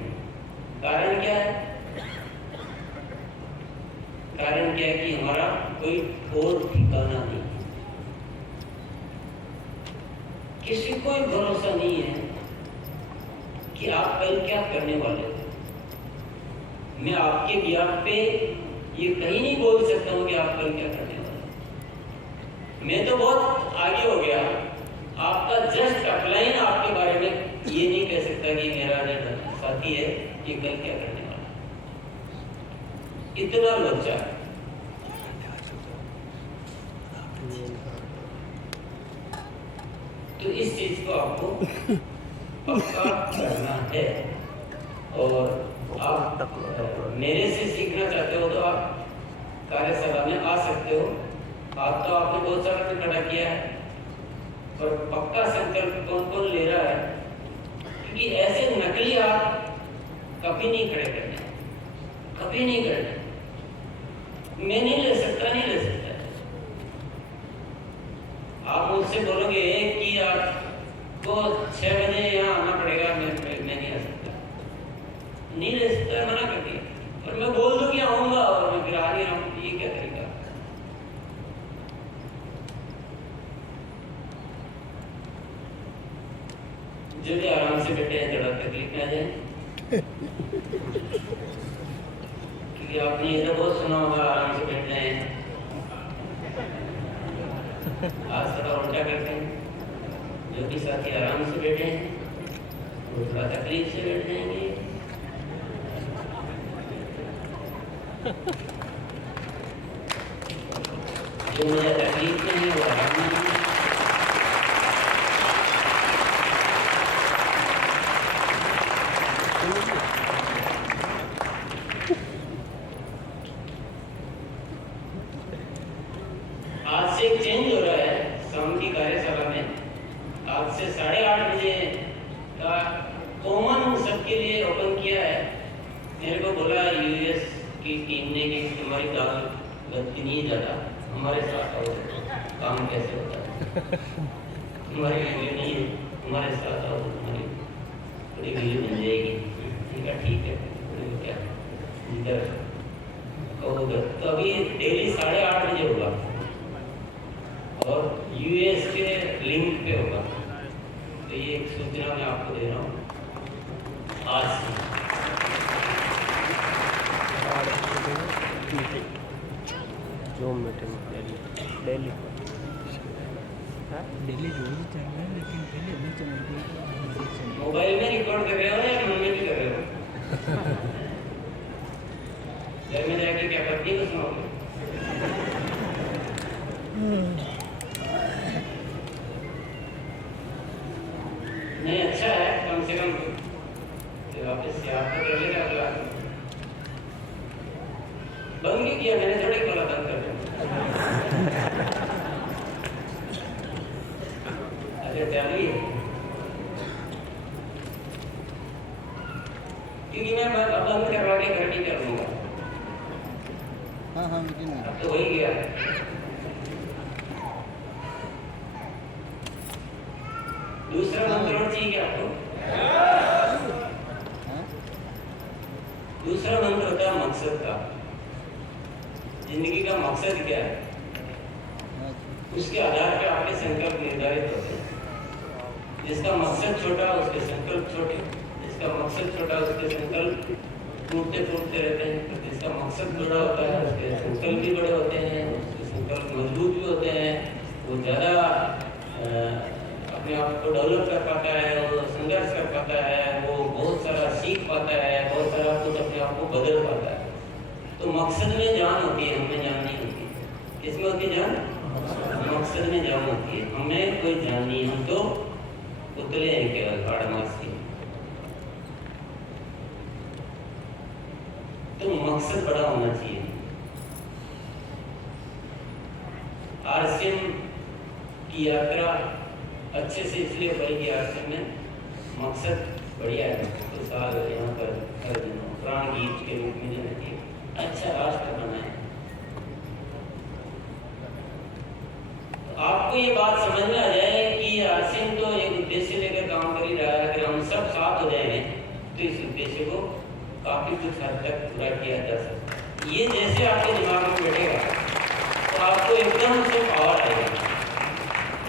कारण क्या है? कारण क्या है कि हमारा कोई और ठिकाना नहीं, किसी को भरोसा नहीं है कि आप कल क्या करने वाले हो। मैं आपके बिहाफ पे ये कहीं नहीं बोल सकता हूँ कि आप कल क्या करने वाले हो। मैं तो बहुत आगे हो गया, आपका जस्ट अपलाइन आपके बारे में ये नहीं कह सकता कि मेरा साथी है ये कल क्या करने वाला। इतना लोचा है। तो इस चीज को आपको पक्का करना है। और आप मेरे से सीखना चाहते हो तो आप कार्यशाला में आ सकते हो। आप तो आपने बहुत सारा भी खड़ा किया है, और पक्का संकल्प कौन कौन ले रहा है, क्योंकि ऐसे नकली हाथ कभी नहीं खड़े करने, कभी नहीं करने। मैं नहीं ले सकता मुझसे बोलोगे कि आपको 6 बजे यहाँ आना पड़ेगा, मैं नहीं आ सकता, नहीं रह सकता, मना कर दिया। और मैं बोल दूं कि आऊंगा और मैं फिर आ नहीं रहा हूँ, ये क्या तरीका? जो भी आराम से बैठे हैं थोड़ा तकलीफ में आ जाए, क्योंकि आपने ये तो बहुत सुना होगा आराम से बैठ जाए, आज थोड़ा उल्टा करते हैं। जो भी साथी आराम से बैठे हैं वो थोड़ा तकलीफ से बैठ जाएंगे। जो मुझे तकलीफ नहीं हो आराम नहीं। आज से एक चेंज हो रहा है शाम की कार्यशाला में। आज से 8:30 बजे का कॉमन सबके लिए ओपन किया है। मेरे को बोला यूएस की टीम ने कि तुम्हारी दाल गलती नहीं ज़्यादा, हमारे साथ आओ, काम कैसे होता है, तुम्हारी वीडियो नहीं है, हमारे साथ आओ, तुम्हारी थोड़ी वीडियो बन जाएगी। ठीक है क्या इधर होगा। तो अभी डेली 8:30 बजे होगा और यूएस के लिंक पे होगा। तो ये एक सूचना मैं आपको दे रहा हूँ आज से। जूम मीटिंग डेली डेली रोज चल रहा है, लेकिन पहले नहीं चल रही। मोबाइल में रिकॉर्ड कर रहे हो या मन में भी कर रहे हो? घर में जाके क्या पत्नी को सुनाओगे? नहीं, अच्छा है, कम से कम वापस से आपको कर लेगा अगला। बंद भी किया मैंने, थोड़ी बोला बंद कर दो। अच्छा चलिए, क्योंकि मैं बंद करवा के घर नहीं कर लूंगा। हाँ लेकिन अब तो हो ही गया। दूसरा मंत्र और चाहिए क्या आपको? दूसरा मंत्र होता है मकसद का। जिंदगी का मकसद क्या है, उसके आधार पर आपके संकल्प निर्धारित होते हैं। जिसका मकसद छोटा उसके संकल्प छोटे, जिसका मकसद छोटा उसके संकल्प टूटते फूटते रहते हैं। जिसका मकसद बड़ा होता है उसके संकल्प भी बड़े होते हैं, उसके संकल्प मजबूत भी होते हैं। वो ज़्यादा अपने आप को डेवलप कर पाता है, वो संघर्ष कर पाता है, वो बहुत सारा सीख पाता है, बहुत सारा कुछ अपने आप को बदल पाता है। तो मकसद में जान होती है, हमें जान नहीं होती। किसमें होती है जान? मकसद में जान होती है, हमें कोई जान नहीं। हम तो पुतले हैं केवल आड़मास के। तो मकसद बड़ा होना चाहिए। आरसीएम की यात्रा अच्छे से इसलिए पड़ी कि आरसीएम में मकसद बढ़िया है। तो साल यहाँ पर हर दिन प्राण गीत के रूप में जो रहती है, अच्छा राष्ट्र बनाए। तो आपको ये बात समझ में आ जाए कि आरसीएम तो एक उद्देश्य लेकर काम कर ही रहा है। अगर हम सब साथ हो जाएंगे तो इस उद्देश्य को काफी कुछ हद तक पूरा किया जा सकता है। ये जैसे आपके दिमाग में बैठेगा तो आपको एकदम से पावर आएगा।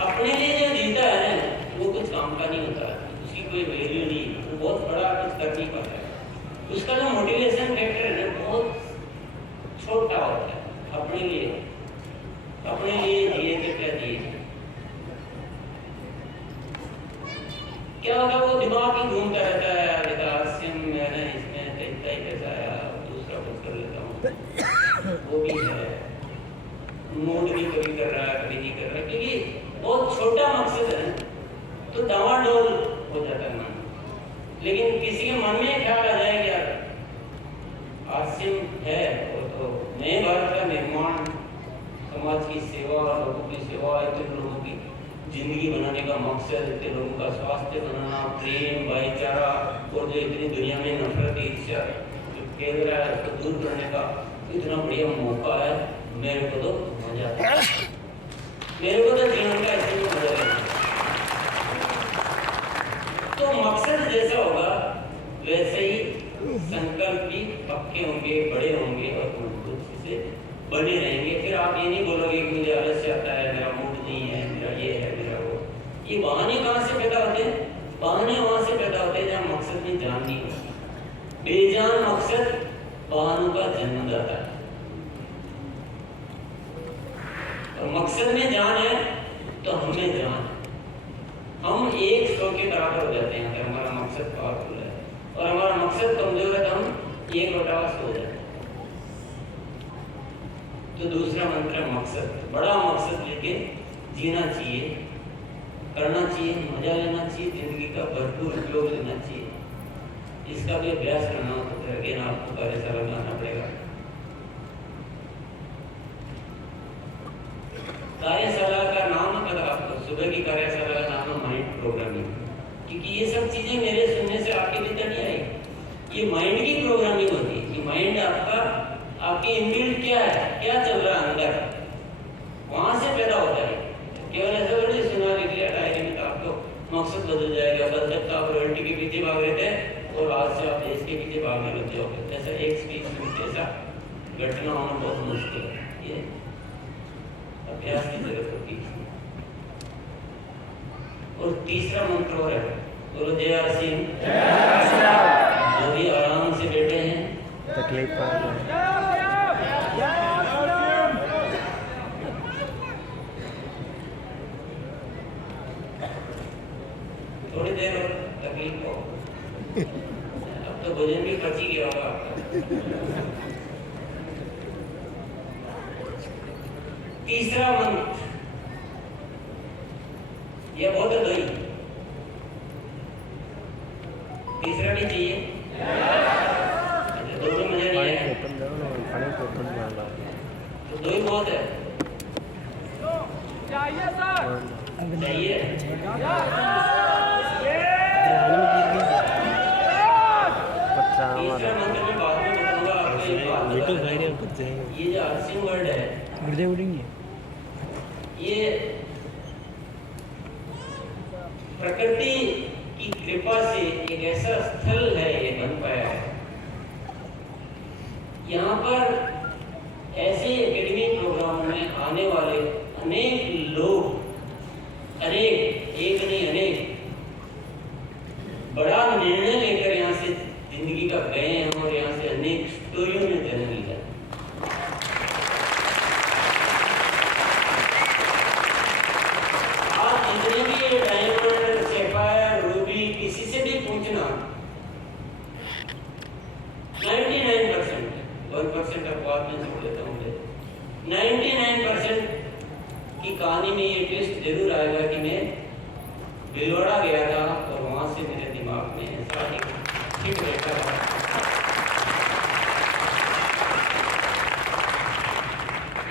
अपने लिए जो जीता है वो कुछ काम का नहीं होता है, उसकी कोई वैल्यू नहीं, वो बहुत बड़ा कुछ कर नहीं पाता है। उसका जो मोटिवेशन फैक्टर है बहुत छोटा होता है। अपने लिए जिए तो क्या जिए, क्या होगा, वो दिमाग ही घूमता रहता है। मैंने इसमें इतना ही पैसा आया, दूसरा कुछ कर लेता हूँ, वो भी है। नोट भी कभी कर रहा है, कभी नहीं कर रहा है, क्योंकि बहुत छोटा मकसद है तो डावाडोल हो जाता है मन। लेकिन किसी के मन में ख्याल आ जाए कि यार आरसीएम है तो नए भारत का निर्माण, समाज की सेवा, लोगों की सेवा, इतने लोगों की जिंदगी बनाने का मकसद, इतने लोगों का स्वास्थ्य बनाना, प्रेम, भाईचारा, और जो इतनी दुनिया में नफरत, ईर्ष्या जो फैल रहा है उसको दूर करने का इतना बढ़िया मौका है। मेरे को तो मजा आता है। मेरे को तो जीवन का ऐसे में मजा है। तो मकसद जैसा होगा वैसे ही संकल्प भी पक्के होंगे, बड़े होंगे और मजबूत से बने रहेंगे। फिर आप ये नहीं बोलोगे कि मुझे आलस्य आता है, मेरा मूड नहीं है, मेरा ये है, मेरा वो। ये बहाने कहाँ से पैदा होते हैं? बहाने वहां से पैदा होते हैं जहाँ मकसद में जान नहीं होती। बेजान मकसद बहानों का जन्मदाता है। और मकसद में जान है तो हमें जान है। हम 100 के बराबर हो जाते हैं अगर हमारा मकसद पावरफुल है, और हमारा मकसद कमजोर है तो हम 1 बटा 100 हो जाते हैं। तो दूसरा मंत्र मकसद, बड़ा मकसद लेके जीना चाहिए, करना चाहिए, मजा लेना चाहिए, जिंदगी का भरपूर उपयोग लेना चाहिए। इसका भी अभ्यास करना हो तो फिर अगेन आपको कार्यशाला में आना पड़ेगा। कार्यशाला का नाम पता आपको, सुबह की कार्यशाला का नाम है माइंड प्रोग्रामिंग, क्योंकि ये सब चीजें मेरे सुनने से आपके भीतर नहीं आई। ये माइंड की प्रोग्रामिंग होती है कि माइंड आपका, आपके इनबिल्ट क्या है, क्या चल रहा है अंदर, वहां से पैदा होता है। केवल ऐसा थोड़ी सुना लिख लिया डायरी में तो आपको मकसद बदल जाएगा। कल तक आप रॉयल्टी के पीछे भाग रहे थे और आज से आप देश के पीछे भागने लग जाओगे। ऐसा एक स्पीच में ऐसा घटना होना बहुत मुश्किल है। ये अभ्यास की जरूरत होती है। और तीसरा मंत्र और है, बोलो जय हर सिंह। जो भी आराम से बैठे हैं, तकलीफ आ रही है। थोड़ी देर और तकलीफ हो, अब तो भोजन भी पच ही गया होगा आपका। तीसरा मंत्र यह बहुत है, दही तीसरा भी चाहिए, दो में मजा नहीं है तो दो ही बहुत है। चाहिए तीसरा मंत्र में बाद में बताऊंगा आपको। एक बात, ये जो अर्सिंग वर्ड है, गुर्दे उड़ेंगे। ये प्रकृति की कृपा से एक ऐसा स्थल है, ये बन पाया है। यहाँ पर ऐसे एकेडमिक प्रोग्राम में आने वाले अनेक लोग, अनेक, एक नहीं अनेक, बड़ा निर्णय लेकर यहाँ से जिंदगी का गए हैं और यहाँ से अनेक स्टोरियों में जन्म लिया। आप जितने भी डायमंड, सैफायर, रूबी किसी से भी पूछना, 99%, 1% अपवाद में छोड़ देता हूँ, 99% की कहानी में ये ट्विस्ट जरूर आएगा कि मैं भिलवाड़ा गया था और वहां से मेरे दिमाग में ऐसा एक ठीक बैठा था।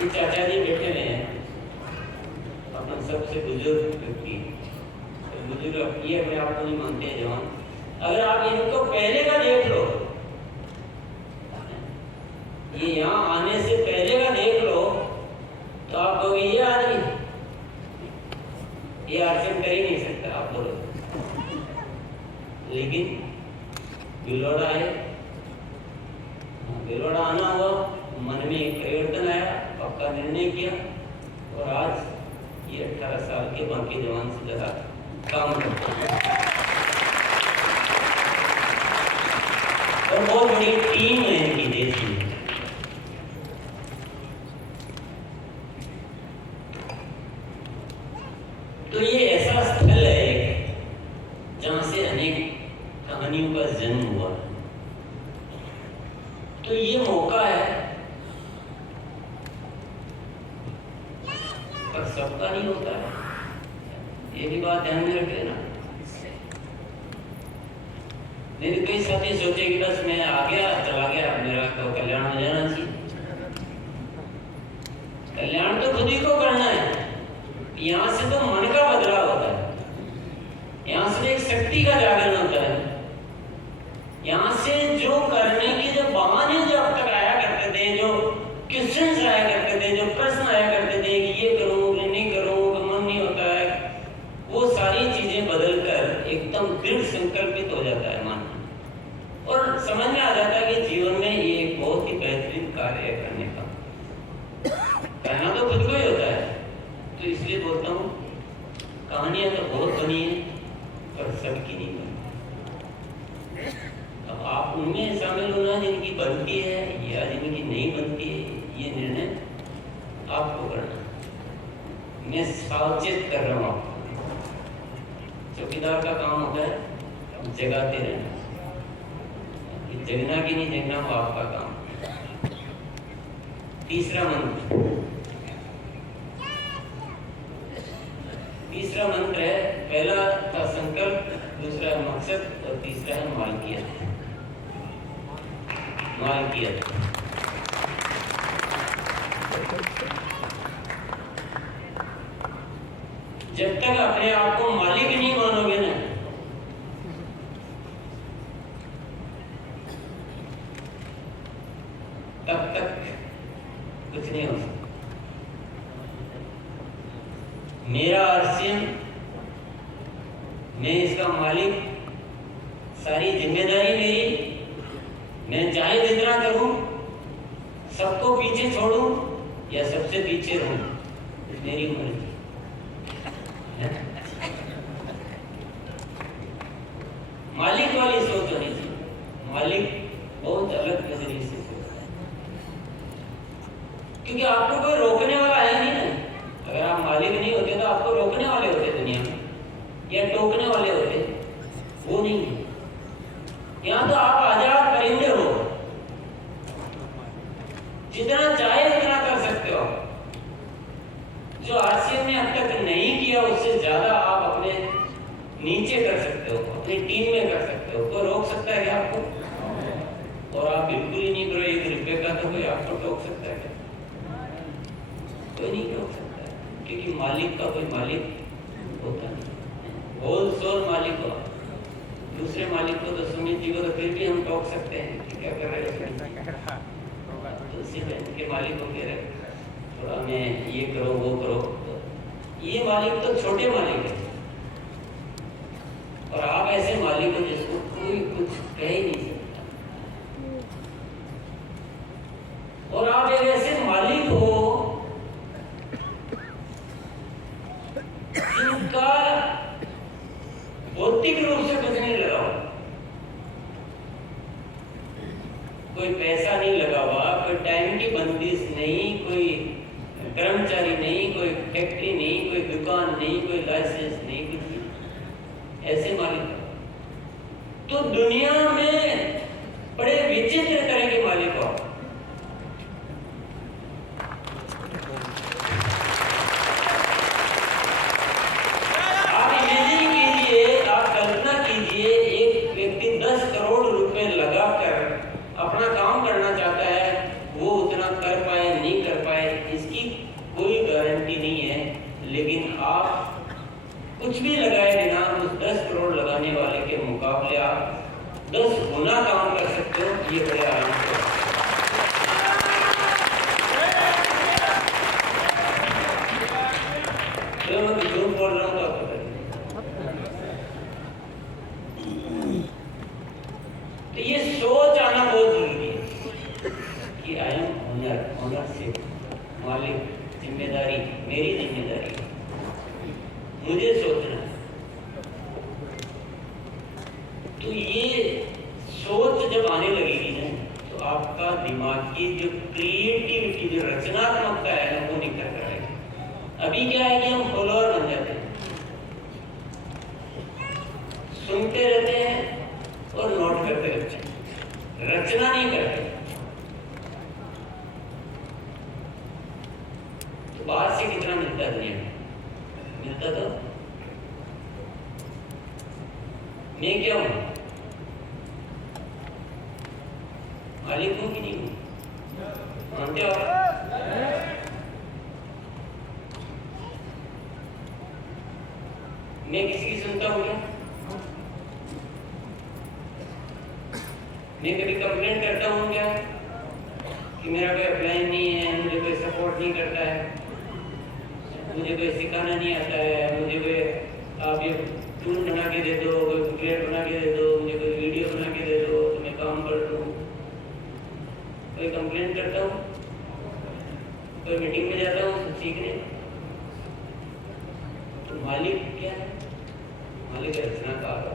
ये चाचा जी बैठे हुए हैं, अपने सबसे बुजुर्ग व्यक्ति, बुजुर्ग ये अपने आप को नहीं मानते हैं जवान। अगर आप इनको पहले का देख लो, ये यहाँ आने से पहले का देख लो, तो आप कहोगे ये आदमी, ये अर्चन कर ही नहीं सकता, आप बोलो। लेकिन भिलवाड़ा है, भिलवाड़ा आना हुआ, मन में एक परिवर्तन आया, पक्का निर्णय किया और आज ये 18 साल के बाकी जवान से ज्यादा काम करते हैं। और बहुत बड़ी टीम है इनकी देश में। तो ये ऐसा स्थल है जहां से अनेक कहानियों का जन्म हुआ। तो ये मौका है, पर सबका नहीं होता है, ये भी बात ध्यान में रखे ना। मेरे कई साथी सोचे कि बस मैं आ गया चला गया, मेरा तो कल्याण हो जाना चाहिए। कल्याण तो खुद ही को करना है। यहाँ से तो मन का बदलाव होता है, यहाँ से एक शक्ति का जागरण होता है। यहाँ से जो करने की जो बहाने जो अब तक आया करते थे, जो क्वेश्चंस आया करते थे, जो प्रश्न आया करते थे कि ये करूँ नहीं करूँ, मैं सावचेत कर रहा हूँ आपको। चौकीदार का काम होता है जगाते रहना, ये जगना कि नहीं जगना वो आपका काम। तीसरा मंत्र है, पहला था संकल्प, दूसरा है मकसद और तीसरा है मालकियत। जब तक अपने आप को मालिक नहीं मानोगे ना, तब तक कुछ नहीं हो सकता। मेरा आरसीएम, मैं इसका मालिक, सारी जिम्मेदारी मेरी, मैं चाहे जितना करूं, सबको पीछे छोड़ूं या सबसे पीछे रहूं, मेरी मर्जी है। मालिक वाली सोच होनी चाहिए। मालिक बहुत अलग नजरिए से सोचता है, क्योंकि आपको कोई रोकने वाला है नहीं ना। अगर आप मालिक नहीं होते तो आपको रोकने वाले होते दुनिया में या टोकने वाले होते, वो नहीं है। यहाँ तो आप आजाद परिंदे हो, जितना चाहे उतना कर सकते हो। जो आरसीएम ने अब तक नहीं किया उससे ज्यादा आप अपने नीचे कर सकते हो, अपनी टीम में कर सकते हो। कोई रोक सकता है क्या आपको? और आप बिल्कुल ही नहीं करो एक रुपये का, तो कोई आपको टोक सकता है क्या? कोई नहीं टोक सकता है, क्योंकि मालिक का कोई मालिक होता नहीं। होल सोल मालिक हो। दूसरे मालिक को तो सुमित जी को तो फिर भी हम टोक सकते हैं कि क्या कर रहे हैं, तो इसी में के मालिक को कह रहे थोड़ा मैं ये करो वो करो। ये मालिक तो छोटे मालिक है, और आप ऐसे मालिक हो जिसको कोई कुछ कह ही नहीं सकता। और आप एक ऐसे मालिक हो जिनका भौतिक रूप से कुछ नहीं लगा हुआ, कोई पैसा नहीं लगा हुआ, कोई टाइम की बंदिश नहीं, कोई कर्मचारी नहीं, कोई फैक्ट्री नहीं, कोई दुकान नहीं, कोई लाइसेंस नहीं, कुछ नहीं। ऐसे मालिक तो दुनिया में बड़े विचित्र तरह के मालिक हो। आप इमेजिन कीजिए, आप कल्पना कीजिए, एक व्यक्ति 10 करोड़ रुपए लगाकर अपना काम करना चाहता है, वो उतना कर पाए नहीं कर पाए इसकी कोई गारंटी नहीं है। लेकिन आप कुछ भी लगाए बिना उस 10 करोड़ लगाने वाले के मुकाबले आप 10 गुना काम कर सकते हो। ये बड़े आराम से तो मैं झूठ बोल रहा हूँ तो आपको तो ये सोच आना बहुत जरूरी है कि आई एम ओनरशिप, मालिक, जिम्मेदारी मेरी जिम्मेदारी है, मुझे सोचना है। तो ये सोच जब आने लगेगी ना, तो आपका दिमाग की जो क्रिएटिविटी, जो रचनात्मकता है ना, वो निकल कर आएगी। अभी क्या है कि हम फॉलोअर बन जाते हैं, सुनते रहते हैं और नोट करते रहते हैं, रचना नहीं करते। तो बाहर से कितना मिलता है दुनिया में? मिलता तो मैं क्या हूं? मालिक हूं कि नहीं हूं? मानते हो आप? मैं किसी की सुनता हूं क्या? मैं कभी कंप्लेंट करता हूं क्या कि मेरा कोई अप्लाई नहीं है, मुझे कोई सपोर्ट नहीं करता है, मुझे कोई सिखाना नहीं आता है, मुझे कोई आप ये टूल बना के दे दो, कोई बुकलेट बना के दे दो, मुझे कोई वीडियो बना के दे दो तो मैं काम कर लूँ? कोई कंप्लेंट करता हूँ? कोई मीटिंग में जाता हूँ सीखने? तो मालिक क्या है? मालिक रचनाकार है।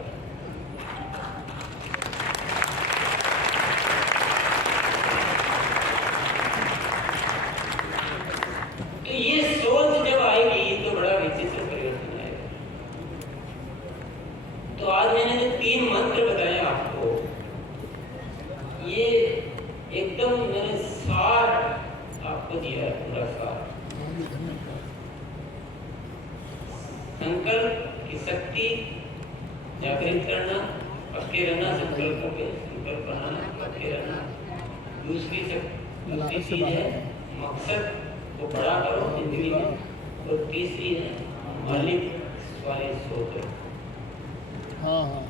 तो ये सोच जब आएगी तो आपको दिया है पूरा साथ। संकल्प की शक्ति जागृत करना, पक्के रहना, संकल्प बनाना, पक्के रहना। दूसरी चीज है मकसद को बड़ा करो जिंदगी में, और तीसरी है मालिक वाले सोच। हाँ हाँ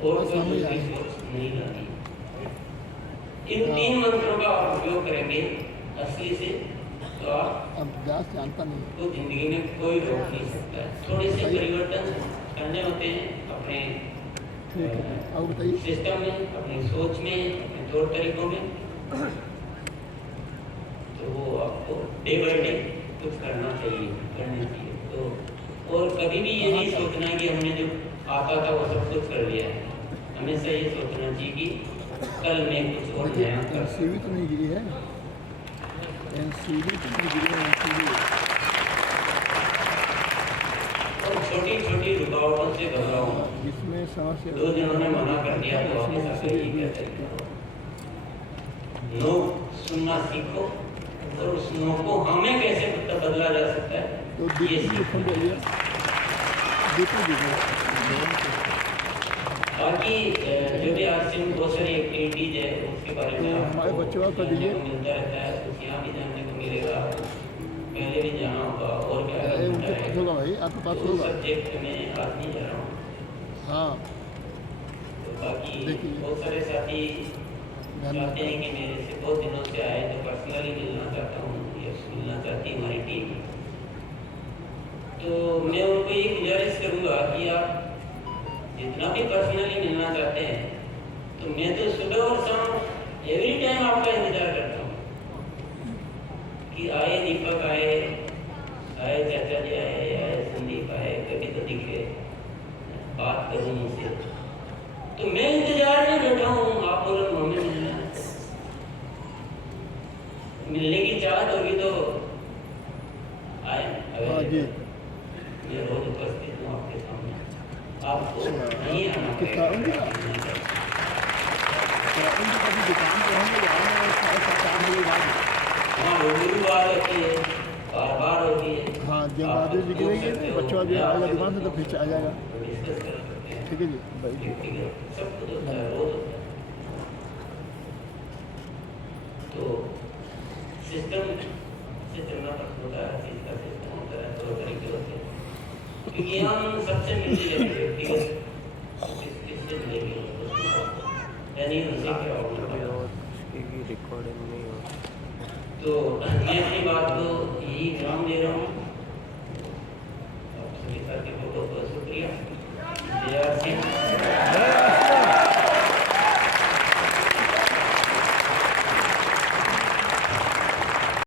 और कोई दूसरी सोच नहीं लानी। इन 3 मंत्रों का आप उपयोग करेंगे असली से, तो आप अब जास जानता नहीं। तो जिंदगी में कोई रोक नहीं सकता है। थोड़े से परिवर्तन करने होते हैं अपने ठीक है, और बताइए। सिस्टम में, अपनी सोच में, अपने तौर तरीकों में, तो वो आपको डे बाय डे कुछ करना चाहिए, करनी चाहिए। तो और कभी भी ये नहीं सोचना कि हमने जो आता था वो सब कुछ कर लिया है। हमेशा ये सोचना चाहिए कि कल मैं कुछ और नया कर सकूं। एनसीबी तो नहीं गिरी है, एनसीबी तो नहीं गिरी है, एनसीबी। और छोटी छोटी रुकावटों से घबराओ मत। जिसमें समस्या 2 दिनों ने मना कर दिया तो वापस आकर ये कहते हैं नो सुनना सीखो, और उस नो को हमें कैसे बदला जा सकता है तो ये दीपू सीखो। लिखो भैया, दीपू जी बाकी जो भी आज से बहुत सारी एक्टिविटीज है उसके बारे में तो आपको हमारे बच्चों को दीजिए। जानने को मिलता रहता है, कुछ यहाँ भी जानने को मिलेगा, पहले भी जाना होगा और क्या अरे क्या उनके होता पास है। होगा भाई, आपके पास तो उस होगा। सब्जेक्ट में आज नहीं जा रहा हूँ। हाँ तो बाकी देखिए। बहुत सारे साथी चाहते हैं कि मेरे से बहुत दिनों से आए तो पर्सनली मिलना चाहता हूँ या मिलना चाहती है हमारी टीम। तो मैं उनको ये गुजारिश करूँगा कि आप जितना भी पर्सनली मिलना चाहते हैं, तो मैं तो सुबह और शाम एवरी टाइम आपका इंतजार करता हूँ कि आए दीपक आए, आए चाचा जी आए संदीप आए, कभी तो दिखे, बात करूँ उनसे। तो मैं इंतजार में बैठा हूँ, आप और हमें मिलने की चाहत होगी तो आए। हाँ जी। मैं रोज उपस्थित हूँ आपके सामने, आपको नहीं आना किसका? उनकी का? उनकी कभी दुकान पे होंगे, आना 7:30 बजे बाद। हाँ रूबरू बात होती है, बार बार होती है। हाँ जब बहादुर जी गिरेंगे बच्चों भी आएगा दुकान से तो फिर आ जाएगा। डिस्कस कर सकते हैं। ठीक है जी भाई। ठीक है, सब कुछ होता है, रोज होता है। तो सिस्टम से चलना पड़ता होता है, चीज का सिस्टम होता है, 2 तरीके होते हैं। क्योंकि हम सबसे मिलते रहते हैं, ठीक है, इससे मिलेंगे यानी उनसे क्या होगा। उसकी रिकॉर्डिंग नहीं हो। तो मैं अपनी बात को यही विराम दे रहा हूँ। आप सभी साथी को बहुत बहुत शुक्रिया। जय सिंह।